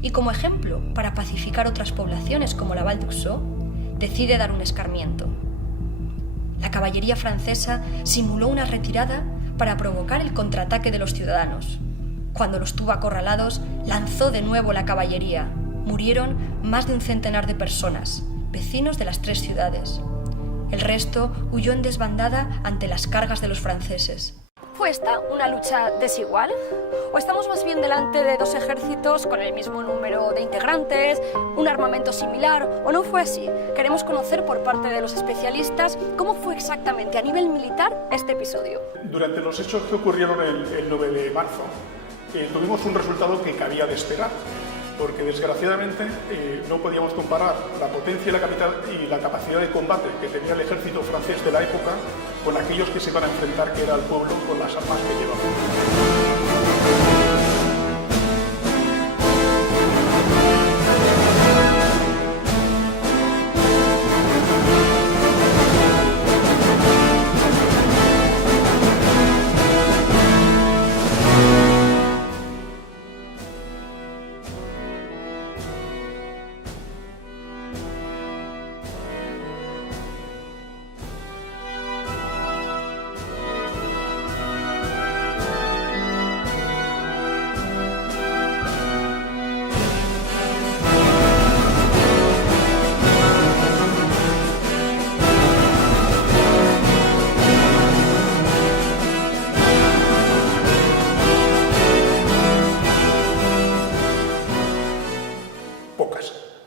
y como ejemplo para pacificar otras poblaciones como la Val d'Uixó, decide dar un escarmiento. La caballería francesa simuló una retirada para provocar el contraataque de los ciudadanos. Cuando los tuvo acorralados, lanzó de nuevo la caballería. Murieron más de un centenar de personas, vecinos de las 3 ciudades. El resto huyó en desbandada ante las cargas de los franceses. ¿Fue esta una lucha desigual? ¿O estamos más bien delante de 2 ejércitos con el mismo número de integrantes, un armamento similar, o no fue así? Queremos conocer por parte de los especialistas cómo fue exactamente a nivel militar este episodio. Durante los hechos que ocurrieron el 9 de marzo, tuvimos un resultado que cabía de esperar, porque desgraciadamente no podíamos comparar la potencia y la capacidad de combate que tenía el ejército francés de la época con aquellos que se iban a enfrentar, que era el pueblo, con las armas que llevaban.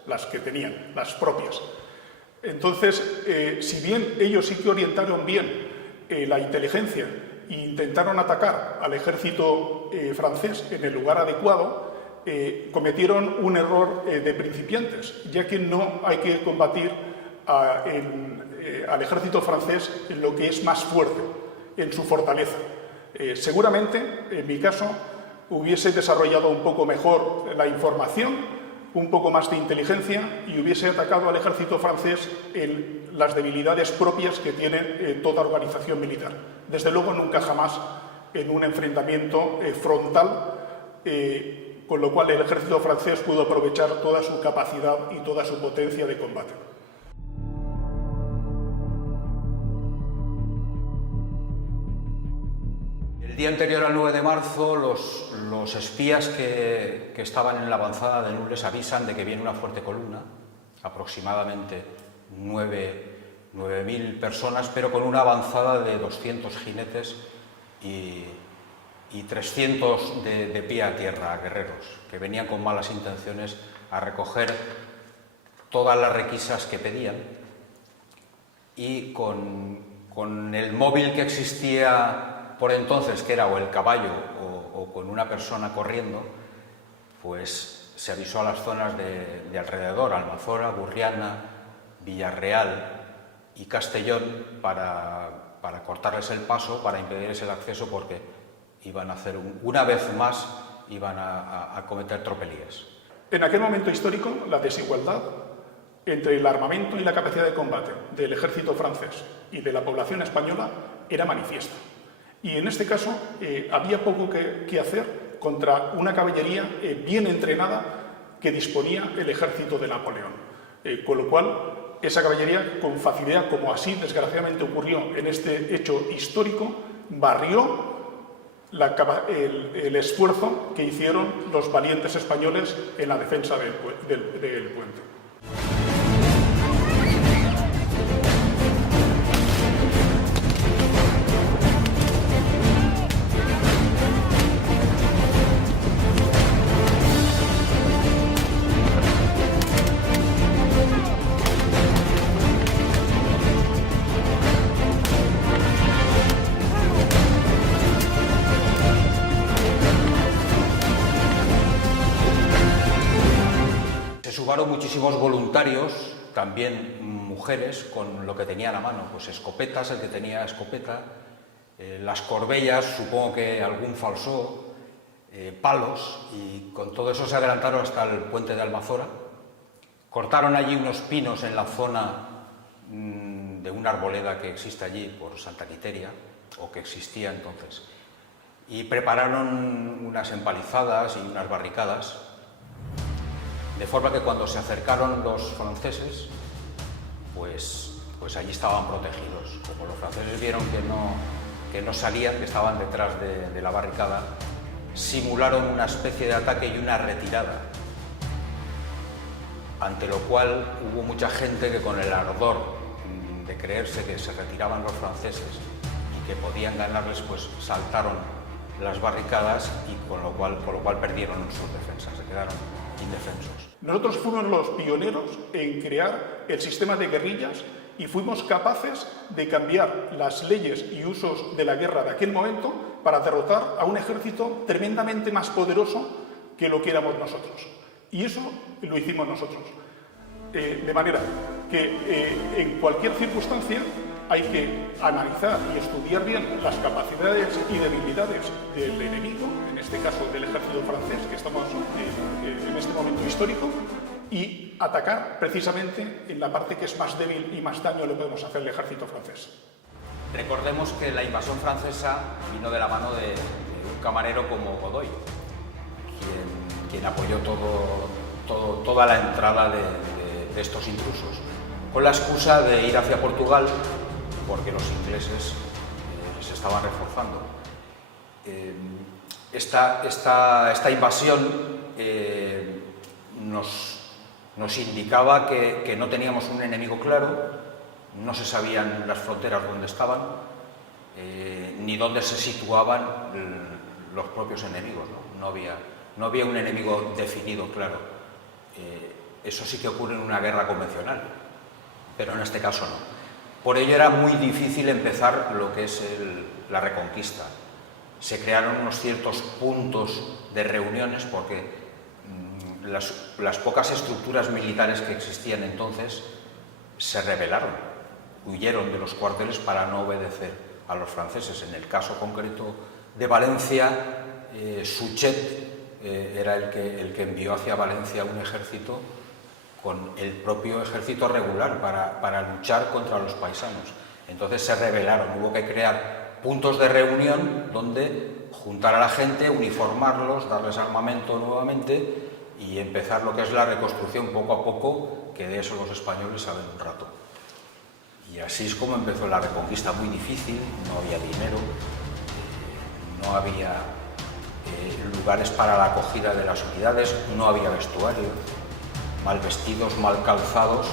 Las que tenían, las propias. Entonces, si bien ellos sí que orientaron bien la inteligencia e intentaron atacar al ejército francés en el lugar adecuado, cometieron un error de principiantes, ya que no hay que combatir al ejército francés en lo que es más fuerte, en su fortaleza. Seguramente, en mi caso, hubiese desarrollado un poco mejor la información, un poco más de inteligencia y hubiese atacado al ejército francés en las debilidades propias que tiene toda organización militar. Desde luego, nunca jamás en un enfrentamiento frontal, con lo cual el ejército francés pudo aprovechar toda su capacidad y toda su potencia de combate. El día anterior al 9 de marzo, los espías que estaban en la avanzada de Nules avisan de que viene una fuerte columna, aproximadamente 9.000 personas, pero con una avanzada de 200 jinetes y 300 de pie a tierra, guerreros, que venían con malas intenciones a recoger todas las requisas que pedían y con el móvil que existía por entonces, que era o el caballo o con una persona corriendo, pues se avisó a las zonas de alrededor, Almazora, Burriana, Villarreal y Castellón, para cortarles el paso, para impedirles el acceso, porque iban a hacer, una vez más, iban a cometer tropelías. En aquel momento histórico, la desigualdad entre el armamento y la capacidad de combate del ejército francés y de la población española era manifiesta. Y en este caso había poco que hacer contra una caballería bien entrenada que disponía el ejército de Napoleón. Con lo cual, esa caballería, con facilidad, como así desgraciadamente ocurrió en este hecho histórico, barrió el esfuerzo que hicieron los valientes españoles en la defensa del puente. Muchísimos voluntarios, también mujeres, con lo que tenían a mano, pues escopetas, el que tenía escopeta, las corbellas, supongo que algún falsó, palos, y con todo eso se adelantaron hasta el puente de Almazora, cortaron allí unos pinos en la zona de una arboleda que existe allí por Santa Quiteria, o que existía entonces, y prepararon unas empalizadas y unas barricadas, de forma que cuando se acercaron los franceses, pues allí estaban protegidos. Como los franceses vieron que no salían, que estaban detrás de la barricada, simularon una especie de ataque y una retirada, ante lo cual hubo mucha gente que, con el ardor de creerse que se retiraban los franceses y que podían ganarles, pues saltaron las barricadas, y con lo cual perdieron sus defensas, se quedaron indefensos. Nosotros fuimos los pioneros en crear el sistema de guerrillas y fuimos capaces de cambiar las leyes y usos de la guerra de aquel momento para derrotar a un ejército tremendamente más poderoso que lo que éramos nosotros. Y eso lo hicimos nosotros. De manera que en cualquier circunstancia hay que analizar y estudiar bien las capacidades y debilidades del enemigo, en este caso del ejército francés, que estamos en este momento histórico, y atacar precisamente en la parte que es más débil y más daño le podemos hacer al ejército francés. Recordemos que la invasión francesa vino de la mano de un camarero como Godoy, quien apoyó toda la entrada de estos intrusos, con la excusa de ir hacia Portugal, porque los ingleses se estaban reforzando. Esta invasión nos indicaba que no teníamos un enemigo claro, no se sabían las fronteras dónde estaban, ni dónde se situaban los propios enemigos, ¿no? No había un enemigo definido, claro. Eso sí que ocurre en una guerra convencional, pero en este caso no. Por ello era muy difícil empezar lo que es la reconquista. Se crearon unos ciertos puntos de reuniones porque las pocas estructuras militares que existían entonces se rebelaron, huyeron de los cuarteles para no obedecer a los franceses. En el caso concreto de Valencia, Suchet era el que envió hacia Valencia un ejército con el propio ejército regular para luchar contra los paisanos. Entonces se rebelaron, hubo que crear puntos de reunión donde juntar a la gente, uniformarlos, darles armamento nuevamente y empezar lo que es la reconstrucción poco a poco, que de eso los españoles saben un rato. Y así es como empezó la reconquista, muy difícil, no había dinero, no había lugares para la acogida de las unidades, no había vestuario, mal vestidos, mal calzados,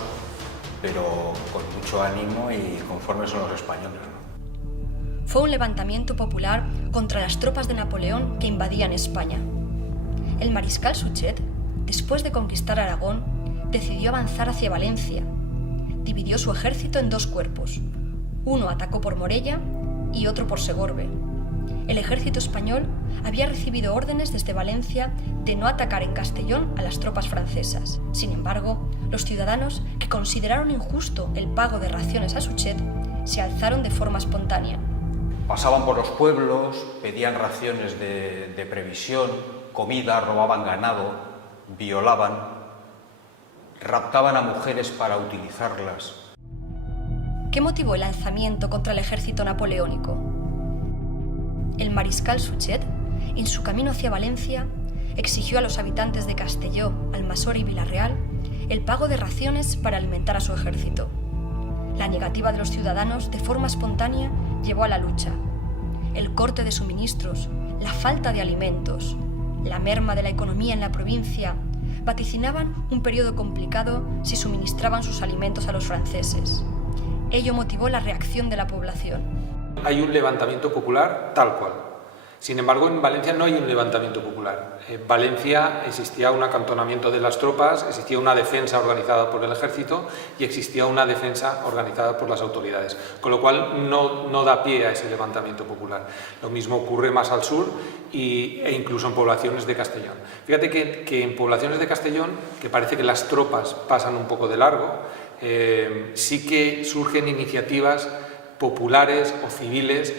pero con mucho ánimo y conformes son los españoles, ¿no? Fue un levantamiento popular contra las tropas de Napoleón que invadían España. El mariscal Suchet, después de conquistar Aragón, decidió avanzar hacia Valencia. Dividió su ejército en dos cuerpos. Uno atacó por Morella y otro por Segorbe. El ejército español había recibido órdenes desde Valencia de no atacar en Castellón a las tropas francesas. Sin embargo, los ciudadanos, que consideraron injusto el pago de raciones a Suchet, se alzaron de forma espontánea. Pasaban por los pueblos, pedían raciones de previsión, comida, robaban ganado, violaban, raptaban a mujeres para utilizarlas. ¿Qué motivó el alzamiento contra el ejército napoleónico? El mariscal Suchet, en su camino hacia Valencia, exigió a los habitantes de Castelló, Almasora y Villarreal el pago de raciones para alimentar a su ejército. La negativa de los ciudadanos, de forma espontánea, llevó a la lucha. El corte de suministros, la falta de alimentos, la merma de la economía en la provincia vaticinaban un periodo complicado si suministraban sus alimentos a los franceses. Ello motivó la reacción de la población. Hay un levantamiento popular tal cual. Sin embargo, en Valencia no hay un levantamiento popular. En Valencia existía un acantonamiento de las tropas, existía una defensa organizada por el ejército y existía una defensa organizada por las autoridades, con lo cual no da pie a ese levantamiento popular. Lo mismo ocurre más al sur e incluso en poblaciones de Castellón. Fíjate que en poblaciones de Castellón, que parece que las tropas pasan un poco de largo, sí que surgen iniciativas populares o civiles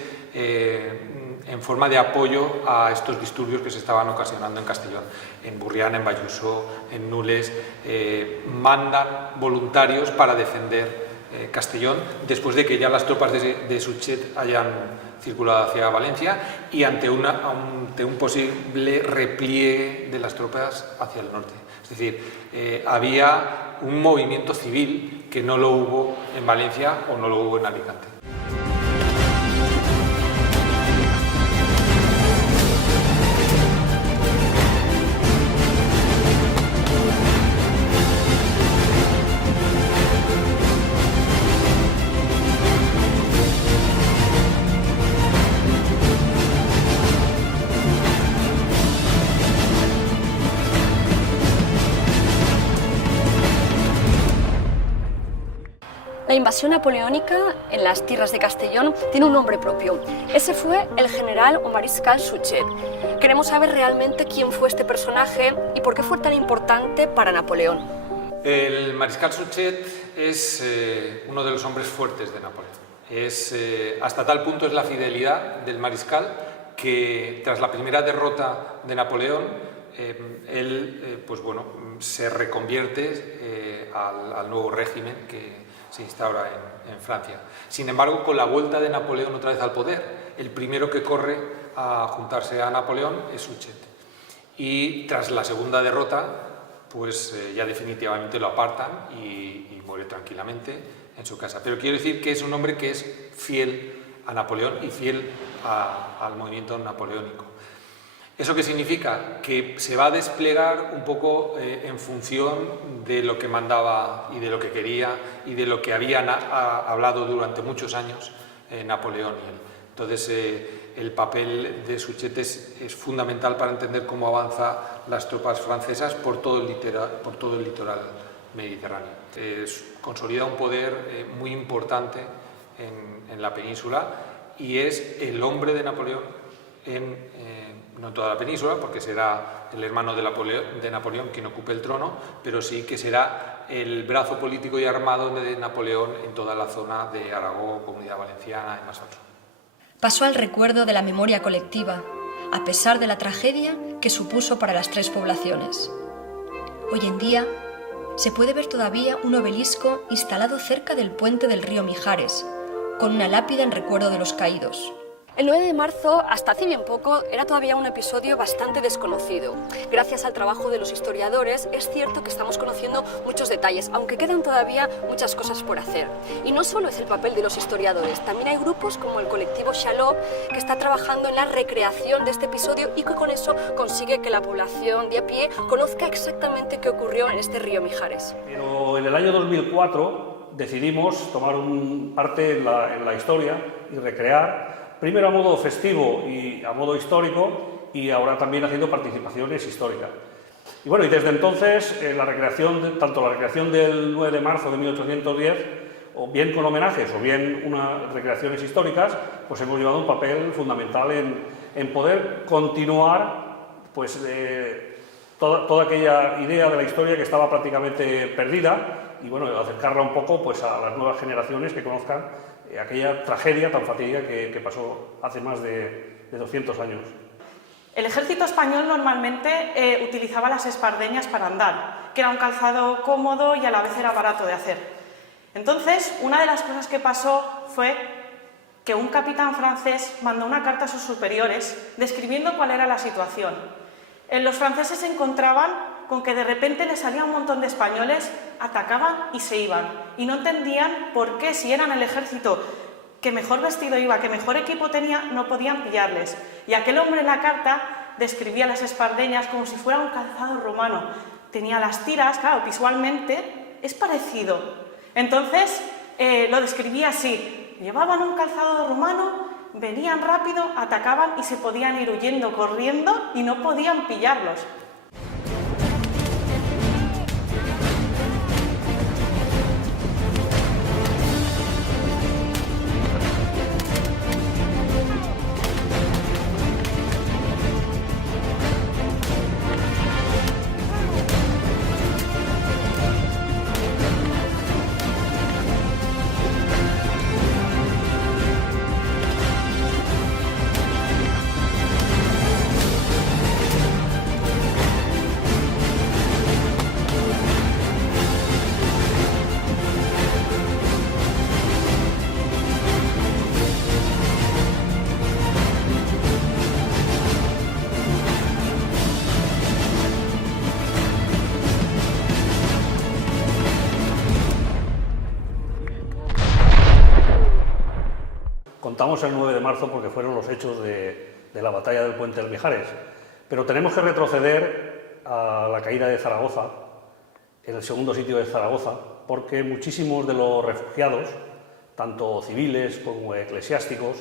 en forma de apoyo a estos disturbios que se estaban ocasionando en Castellón. En Burriana, en Bayuso, en Nules, mandan voluntarios para defender Castellón después de que ya las tropas de Suchet hayan circulado hacia Valencia y ante un posible repliegue de las tropas hacia el norte. Es decir, había un movimiento civil que no lo hubo en Valencia o no lo hubo en Alicante. La invasión napoleónica en las tierras de Castellón tiene un nombre propio. Ese fue el general o mariscal Suchet. Queremos saber realmente quién fue este personaje y por qué fue tan importante para Napoleón. El mariscal Suchet es uno de los hombres fuertes de Napoleón. Hasta tal punto es la fidelidad del mariscal que tras la primera derrota de Napoleón, él se reconvierte al nuevo régimen que se instaura en Francia. Sin embargo, con la vuelta de Napoleón otra vez al poder, el primero que corre a juntarse a Napoleón es Suchet. Y tras la segunda derrota, pues ya definitivamente lo apartan y muere tranquilamente en su casa. Pero quiero decir que es un hombre que es fiel a Napoleón y fiel al movimiento napoleónico. ¿Eso qué significa? Que se va a desplegar un poco en función de lo que mandaba y de lo que quería y de lo que habían hablado durante muchos años Napoleón y él. Entonces, el papel de Suchet es fundamental para entender cómo avanzan las tropas francesas por todo el litoral mediterráneo. Consolida un poder muy importante en la península y es el hombre de Napoleón no en toda la península, porque será el hermano de Napoleón quien ocupe el trono, pero sí que será el brazo político y armado de Napoleón en toda la zona de Aragón, Comunidad Valenciana y más al sur. Pasó al recuerdo de la memoria colectiva, a pesar de la tragedia que supuso para las tres poblaciones. Hoy en día se puede ver todavía un obelisco instalado cerca del puente del río Mijares, con una lápida en recuerdo de los caídos. El 9 de marzo, hasta hace bien poco, era todavía un episodio bastante desconocido. Gracias al trabajo de los historiadores, es cierto que estamos conociendo muchos detalles, aunque quedan todavía muchas cosas por hacer. Y no solo es el papel de los historiadores, también hay grupos como el colectivo Chalot, que está trabajando en la recreación de este episodio y que con eso consigue que la población de a pie conozca exactamente qué ocurrió en este río Mijares. Pero en el año 2004 decidimos tomar parte en la historia y recrear, primero a modo festivo y a modo histórico, y ahora también haciendo participaciones históricas. Y bueno, y desde entonces, tanto la recreación del 9 de marzo de 1810, o bien con homenajes o bien unas recreaciones históricas, pues hemos llevado un papel fundamental en poder continuar pues, toda aquella idea de la historia que estaba prácticamente perdida, y bueno, acercarla un poco pues, a las nuevas generaciones que conozcan aquella tragedia tan fatídica que pasó hace más de 200 años. El ejército español normalmente utilizaba las espardeñas para andar, que era un calzado cómodo y a la vez era barato de hacer. Entonces, una de las cosas que pasó fue que un capitán francés mandó una carta a sus superiores describiendo cuál era la situación. Los franceses se encontraban con que de repente le salía un montón de españoles, atacaban y se iban. Y no entendían por qué, si eran el ejército que mejor vestido iba, que mejor equipo tenía, no podían pillarles. Y aquel hombre en la carta describía las espardeñas como si fuera un calzado romano. Tenía las tiras, claro, visualmente es parecido. Entonces lo describía así: llevaban un calzado romano, venían rápido, atacaban y se podían ir huyendo, corriendo y no podían pillarlos. Contamos el 9 de marzo porque fueron los hechos de la batalla del Puente del Mijares, pero tenemos que retroceder a la caída de Zaragoza, en el segundo sitio de Zaragoza, porque muchísimos de los refugiados, tanto civiles como eclesiásticos,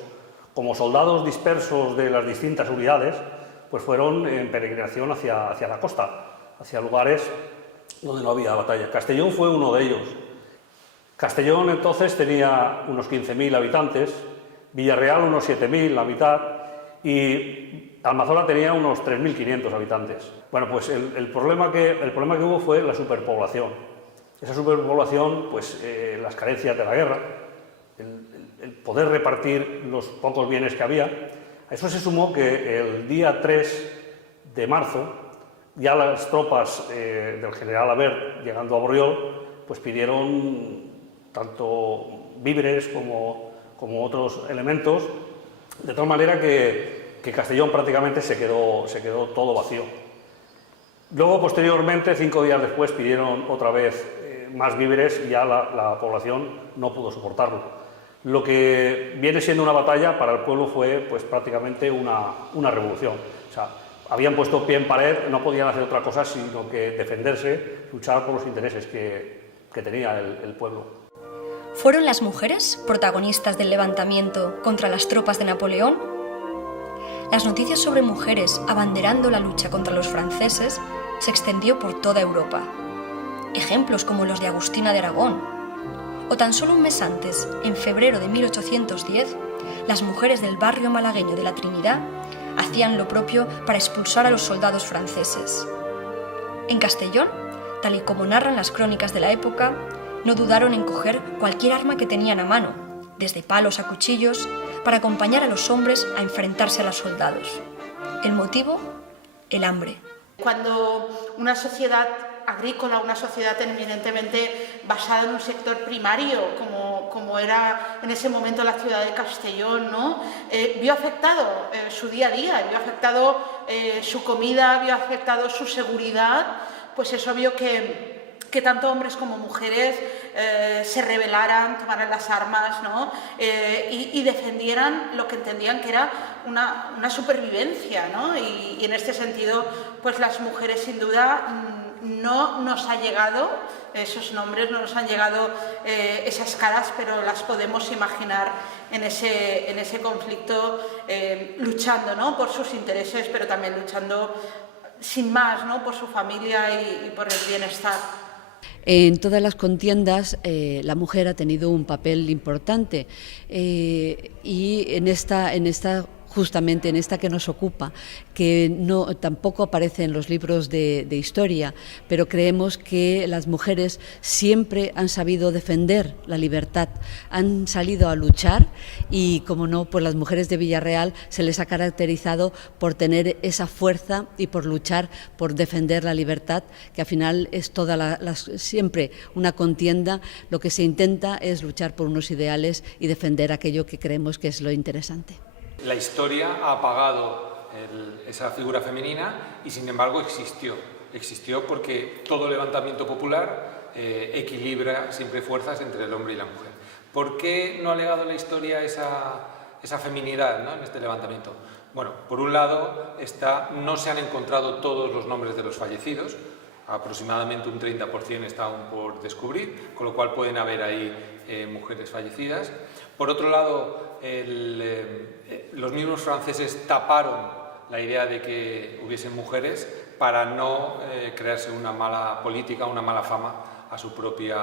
como soldados dispersos de las distintas unidades, pues fueron en peregrinación hacia la costa, hacia lugares donde no había batalla. Castellón fue uno de ellos. Castellón entonces tenía unos 15.000 habitantes, Villarreal unos 7.000, la mitad, y Almazola tenía unos 3.500 habitantes. Bueno, pues el problema que hubo fue la superpoblación. Esa superpoblación, pues las carencias de la guerra, el poder repartir los pocos bienes que había. A eso se sumó que el día 3 de marzo, ya las tropas del general Abert, llegando a Borriol, pues pidieron tanto víveres como otros elementos, de tal manera que Castellón prácticamente se quedó todo vacío. Luego, posteriormente, 5 días después, pidieron otra vez más víveres y ya la población no pudo soportarlo. Lo que viene siendo una batalla para el pueblo fue pues, prácticamente una revolución. O sea, habían puesto pie en pared, no podían hacer otra cosa sino que defenderse, luchar por los intereses que tenía el pueblo. ¿Fueron las mujeres protagonistas del levantamiento contra las tropas de Napoleón? Las noticias sobre mujeres abanderando la lucha contra los franceses se extendió por toda Europa. Ejemplos como los de Agustina de Aragón. O tan solo un mes antes, en febrero de 1810, las mujeres del barrio malagueño de la Trinidad hacían lo propio para expulsar a los soldados franceses. En Castellón, tal y como narran las crónicas de la época, no dudaron en coger cualquier arma que tenían a mano, desde palos a cuchillos, para acompañar a los hombres a enfrentarse a los soldados. El motivo, el hambre. Cuando una sociedad agrícola, una sociedad eminentemente basada en un sector primario, como era en ese momento la ciudad de Castellón, ¿no? Vio afectado su día a día, vio afectado su comida, vio afectado su seguridad, pues es obvio que tanto hombres como mujeres se rebelaran, tomaran las armas, ¿no? Y defendieran lo que entendían que era una supervivencia, ¿no? Y en este sentido, pues las mujeres sin duda no nos ha llegado esos nombres, no nos han llegado esas caras, pero las podemos imaginar en ese conflicto luchando, ¿no? Por sus intereses, pero también luchando sin más, ¿no? Por su familia y por el bienestar. En todas las contiendas la mujer ha tenido un papel importante y en esta justamente en esta que nos ocupa, que tampoco aparece en los libros de historia, pero creemos que las mujeres siempre han sabido defender la libertad, han salido a luchar y, como no, pues las mujeres de Villarreal se les ha caracterizado por tener esa fuerza y por luchar, por defender la libertad, que al final es siempre una contienda. Lo que se intenta es luchar por unos ideales y defender aquello que creemos que es lo interesante. La historia ha apagado esa figura femenina y, sin embargo, existió. existió porque todo levantamiento popular equilibra siempre fuerzas entre el hombre y la mujer. ¿Por qué no ha legado la historia esa feminidad, ¿no?, en este levantamiento? Bueno, por un lado no se han encontrado todos los nombres de los fallecidos, aproximadamente un 30% está aún por descubrir, con lo cual pueden haber ahí mujeres fallecidas. Por otro lado, los mismos franceses taparon la idea de que hubiesen mujeres para no crearse una mala política, una mala fama a su propia,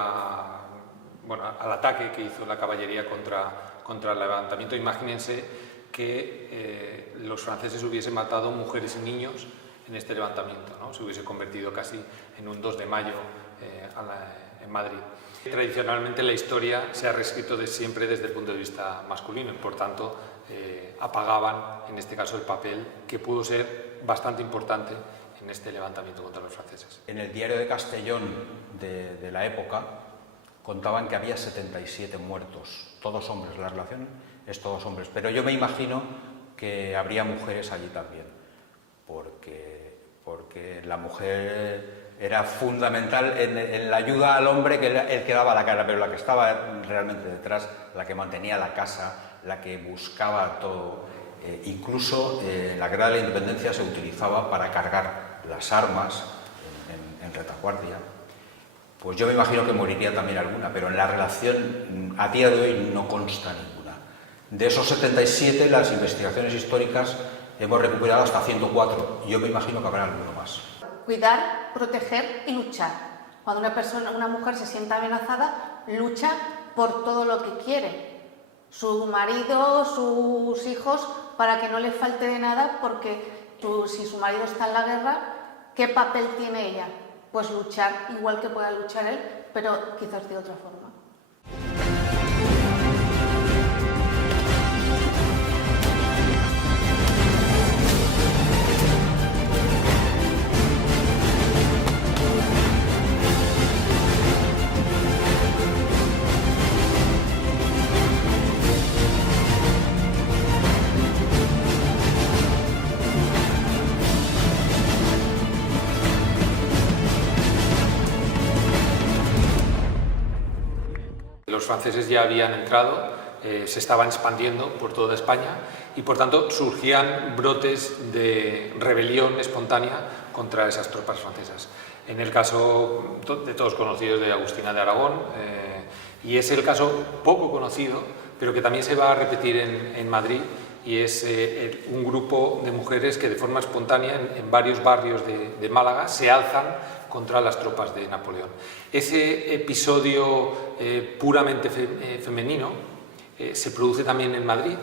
bueno, al ataque que hizo la caballería contra el levantamiento. Imagínense que los franceses hubiesen matado mujeres y niños en este levantamiento, ¿no? Se hubiese convertido casi en un 2 de mayo en Madrid. Tradicionalmente la historia se ha reescrito siempre desde el punto de vista masculino y por tanto apagaban en este caso el papel que pudo ser bastante importante en este levantamiento contra los franceses. En el diario de Castellón de la época contaban que había 77 muertos, todos hombres, la relación es todos hombres, pero yo me imagino que habría mujeres allí también, porque la mujer era fundamental en la ayuda al hombre, que era el que daba la cara, pero la que estaba realmente detrás, la que mantenía la casa, la que buscaba todo. Incluso la Guerra de la Independencia se utilizaba para cargar las armas en retaguardia. Pues yo me imagino que moriría también alguna, pero en la relación a día de hoy no consta ninguna. De esos 77, las investigaciones históricas hemos recuperado hasta 104, y yo me imagino que habrá alguno más. Cuidar, proteger y luchar. Cuando una mujer se sienta amenazada, lucha por todo lo que quiere. Su marido, sus hijos, para que no le falte de nada, porque si su marido está en la guerra, ¿qué papel tiene ella? Pues luchar, igual que pueda luchar él, pero quizás de otra forma. Los franceses ya habían entrado, se estaban expandiendo por toda España y por tanto surgían brotes de rebelión espontánea contra esas tropas francesas. En el caso de todos conocidos de Agustina de Aragón, y es el caso poco conocido, pero que también se va a repetir en Madrid, y es un grupo de mujeres que de forma espontánea en varios barrios de Málaga se alzan contra las tropas de Napoleón. Ese episodio puramente femenino se produce también en Madrid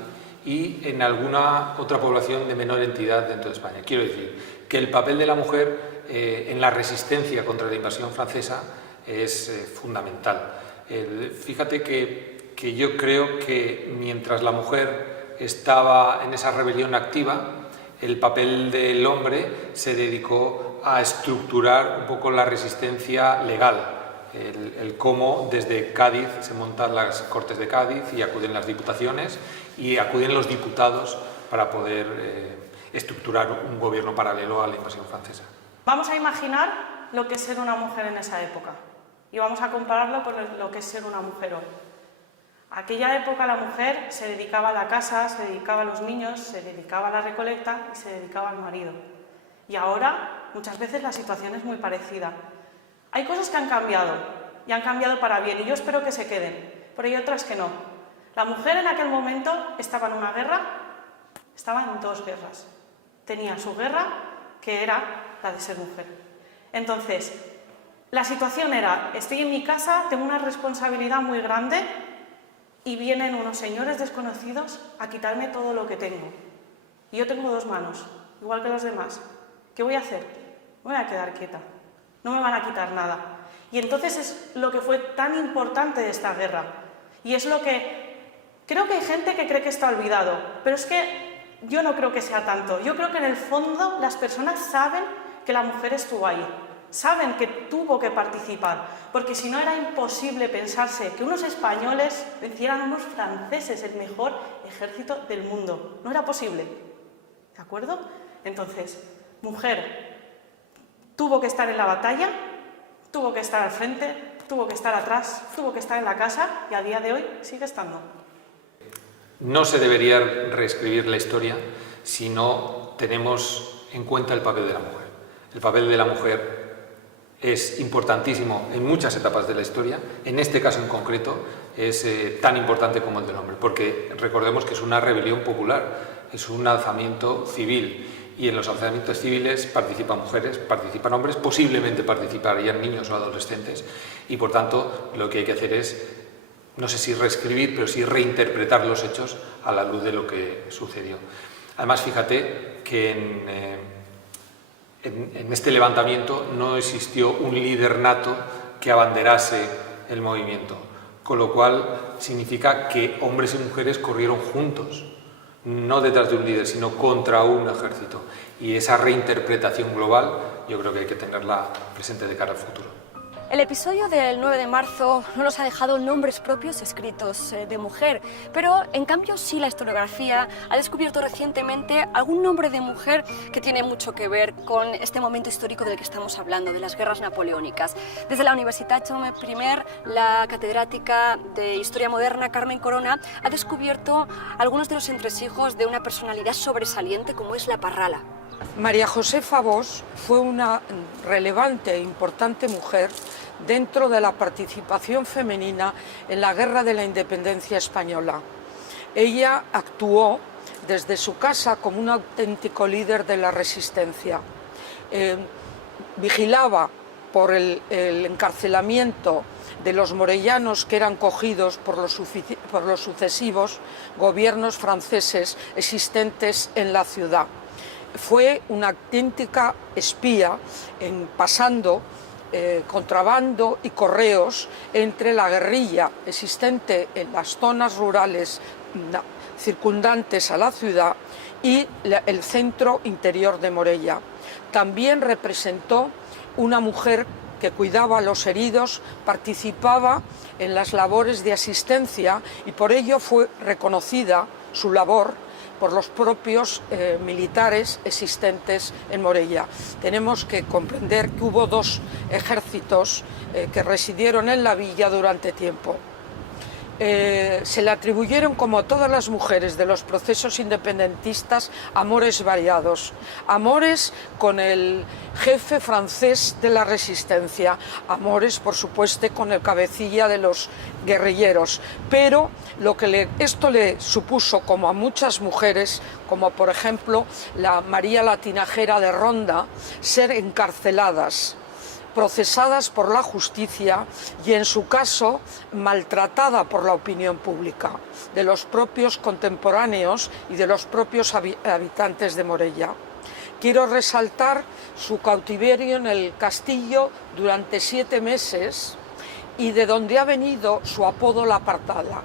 y en alguna otra población de menor entidad dentro de España. Quiero decir que el papel de la mujer en la resistencia contra la invasión francesa es fundamental. Fíjate que yo creo que mientras la mujer estaba en esa rebelión activa, el papel del hombre se dedicó a estructurar un poco la resistencia legal, el cómo desde Cádiz se montan las Cortes de Cádiz y acuden las diputaciones y acuden los diputados para poder estructurar un gobierno paralelo a la invasión francesa. Vamos a imaginar lo que es ser una mujer en esa época y vamos a compararlo con lo que es ser una mujer hoy. Aquella época la mujer se dedicaba a la casa, se dedicaba a los niños, se dedicaba a la recolecta y se dedicaba al marido. Y ahora muchas veces la situación es muy parecida. Hay cosas que han cambiado y han cambiado para bien y yo espero que se queden, pero hay otras que no. La mujer en aquel momento estaba en una guerra, estaba en 2 guerras. Tenía su guerra, que era la de ser mujer. Entonces, la situación era, estoy en mi casa, tengo una responsabilidad muy grande y vienen unos señores desconocidos a quitarme todo lo que tengo. Y yo tengo 2 manos, igual que los demás. ¿Qué voy a hacer? Me voy a quedar quieta. No me van a quitar nada. Y entonces es lo que fue tan importante de esta guerra. Y es lo que... Creo que hay gente que cree que está olvidado, pero es que yo no creo que sea tanto. Yo creo que en el fondo las personas saben que la mujer estuvo ahí. Saben que tuvo que participar, porque si no era imposible pensarse que unos españoles vencieran a unos franceses, el mejor ejército del mundo. No era posible. ¿De acuerdo? Entonces, mujer, Tuvo que estar en la batalla, tuvo que estar al frente, tuvo que estar atrás, tuvo que estar en la casa y a día de hoy sigue estando. No se debería reescribir la historia si no tenemos en cuenta el papel de la mujer. El papel de la mujer es importantísimo en muchas etapas de la historia. En este caso en concreto es tan importante como el del hombre, porque recordemos que es una rebelión popular, es un alzamiento civil, y en los alzamientos civiles participan mujeres, participan hombres, posiblemente participarían niños o adolescentes, y por tanto lo que hay que hacer es, no sé si reescribir, pero sí reinterpretar los hechos a la luz de lo que sucedió. Además, fíjate que en este levantamiento no existió un líder nato que abanderase el movimiento, con lo cual significa que hombres y mujeres corrieron juntos, no detrás de un líder, sino contra un ejército. Y esa reinterpretación global yo creo que hay que tenerla presente de cara al futuro. El episodio del 9 de marzo no nos ha dejado nombres propios escritos de mujer, pero en cambio sí la historiografía ha descubierto recientemente algún nombre de mujer que tiene mucho que ver con este momento histórico del que estamos hablando, de las guerras napoleónicas. Desde la Universitat Jaume I, la catedrática de Historia Moderna, Carmen Corona, ha descubierto algunos de los entresijos de una personalidad sobresaliente como es la Parrala. María Josefa Bosch fue una relevante e importante mujer dentro de la participación femenina en la Guerra de la Independencia Española. Ella actuó desde su casa como un auténtico líder de la resistencia. Vigilaba por el encarcelamiento de los morellanos que eran cogidos por los sucesivos gobiernos franceses existentes en la ciudad. Fue una auténtica espía pasando contrabando y correos entre la guerrilla existente en las zonas rurales circundantes a la ciudad y el centro interior de Morella. También representó una mujer que cuidaba a los heridos, participaba en las labores de asistencia y por ello fue reconocida su labor por los propios militares existentes en Morella. Tenemos que comprender que hubo dos ejércitos que residieron en la villa durante tiempo. Se le atribuyeron, como a todas las mujeres de los procesos independentistas, amores variados. Amores con el jefe francés de la resistencia, amores, por supuesto, con el cabecilla de los guerrilleros. Pero esto le supuso, como a muchas mujeres, como por ejemplo la María la Tinajera de Ronda, ser encarceladas, procesadas por la justicia y, en su caso, maltratada por la opinión pública, de los propios contemporáneos y de los propios habitantes de Morella. Quiero resaltar su cautiverio en el castillo durante 7 meses y de donde ha venido su apodo La Apartada.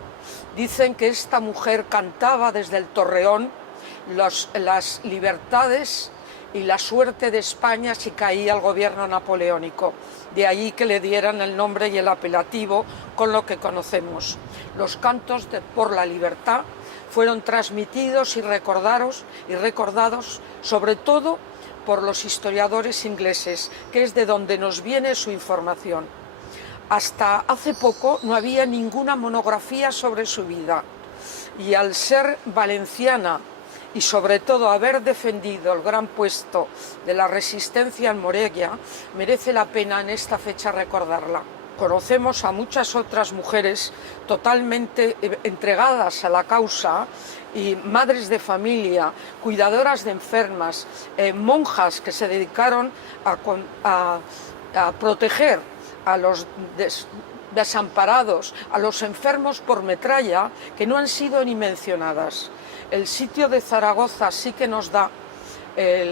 Dicen que esta mujer cantaba desde el Torreón las libertades y la suerte de España si caía el gobierno napoleónico. De ahí que le dieran el nombre y el apelativo con lo que conocemos. Los cantos por la libertad fueron transmitidos y recordados sobre todo por los historiadores ingleses, que es de donde nos viene su información. Hasta hace poco no había ninguna monografía sobre su vida y al ser valenciana y sobre todo haber defendido el gran puesto de la resistencia en Morella, merece la pena en esta fecha recordarla. Conocemos a muchas otras mujeres totalmente entregadas a la causa y madres de familia, cuidadoras de enfermas, monjas que se dedicaron a proteger a los desamparados, a los enfermos por metralla, que no han sido ni mencionadas. El sitio de Zaragoza sí que nos da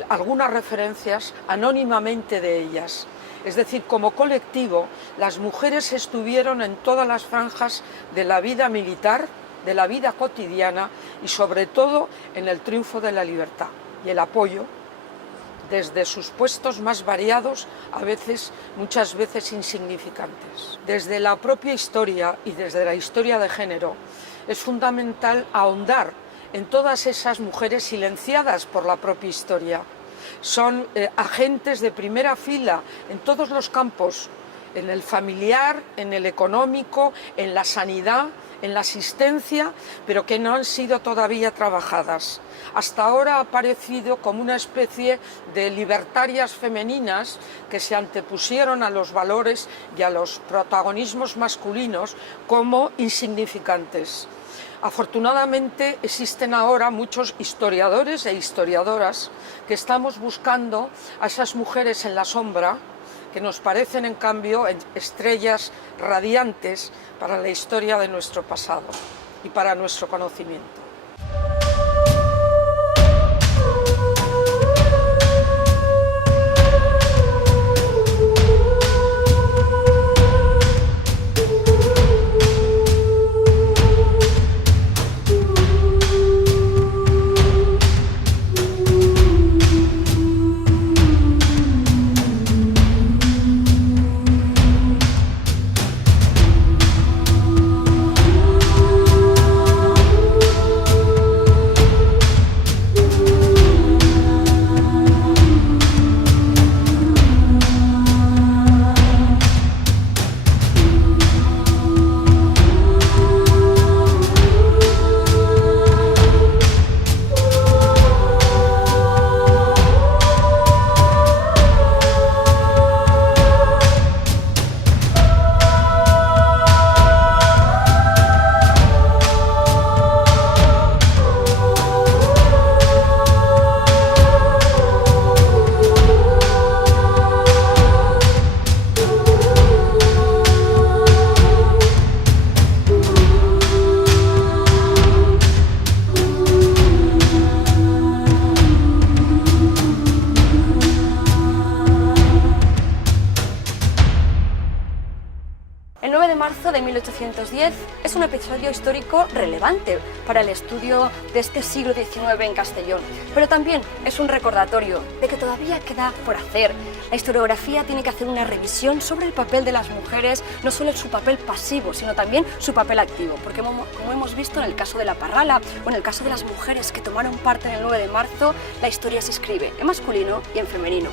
algunas referencias anónimamente de ellas. Es decir, como colectivo, las mujeres estuvieron en todas las franjas de la vida militar, de la vida cotidiana y sobre todo en el triunfo de la libertad y el apoyo desde sus puestos más variados, muchas veces insignificantes. Desde la propia historia y desde la historia de género es fundamental ahondar en todas esas mujeres silenciadas por la propia historia, son agentes de primera fila en todos los campos, en el familiar, en el económico, en la sanidad, en la asistencia, pero que no han sido todavía trabajadas. Hasta ahora ha aparecido como una especie de libertarias femeninas que se antepusieron a los valores y a los protagonismos masculinos como insignificantes. Afortunadamente existen ahora muchos historiadores e historiadoras que estamos buscando a esas mujeres en la sombra, que nos parecen en cambio estrellas radiantes para la historia de nuestro pasado y para nuestro conocimiento. El 9 de marzo de 1810 es un episodio histórico relevante para el estudio de este siglo XIX en Castellón, pero también es un recordatorio de que todavía queda por hacer. La historiografía tiene que hacer una revisión sobre el papel de las mujeres, no solo su papel pasivo, sino también su papel activo, porque como hemos visto en el caso de la Parrala o en el caso de las mujeres que tomaron parte en el 9 de marzo, la historia se escribe en masculino y en femenino.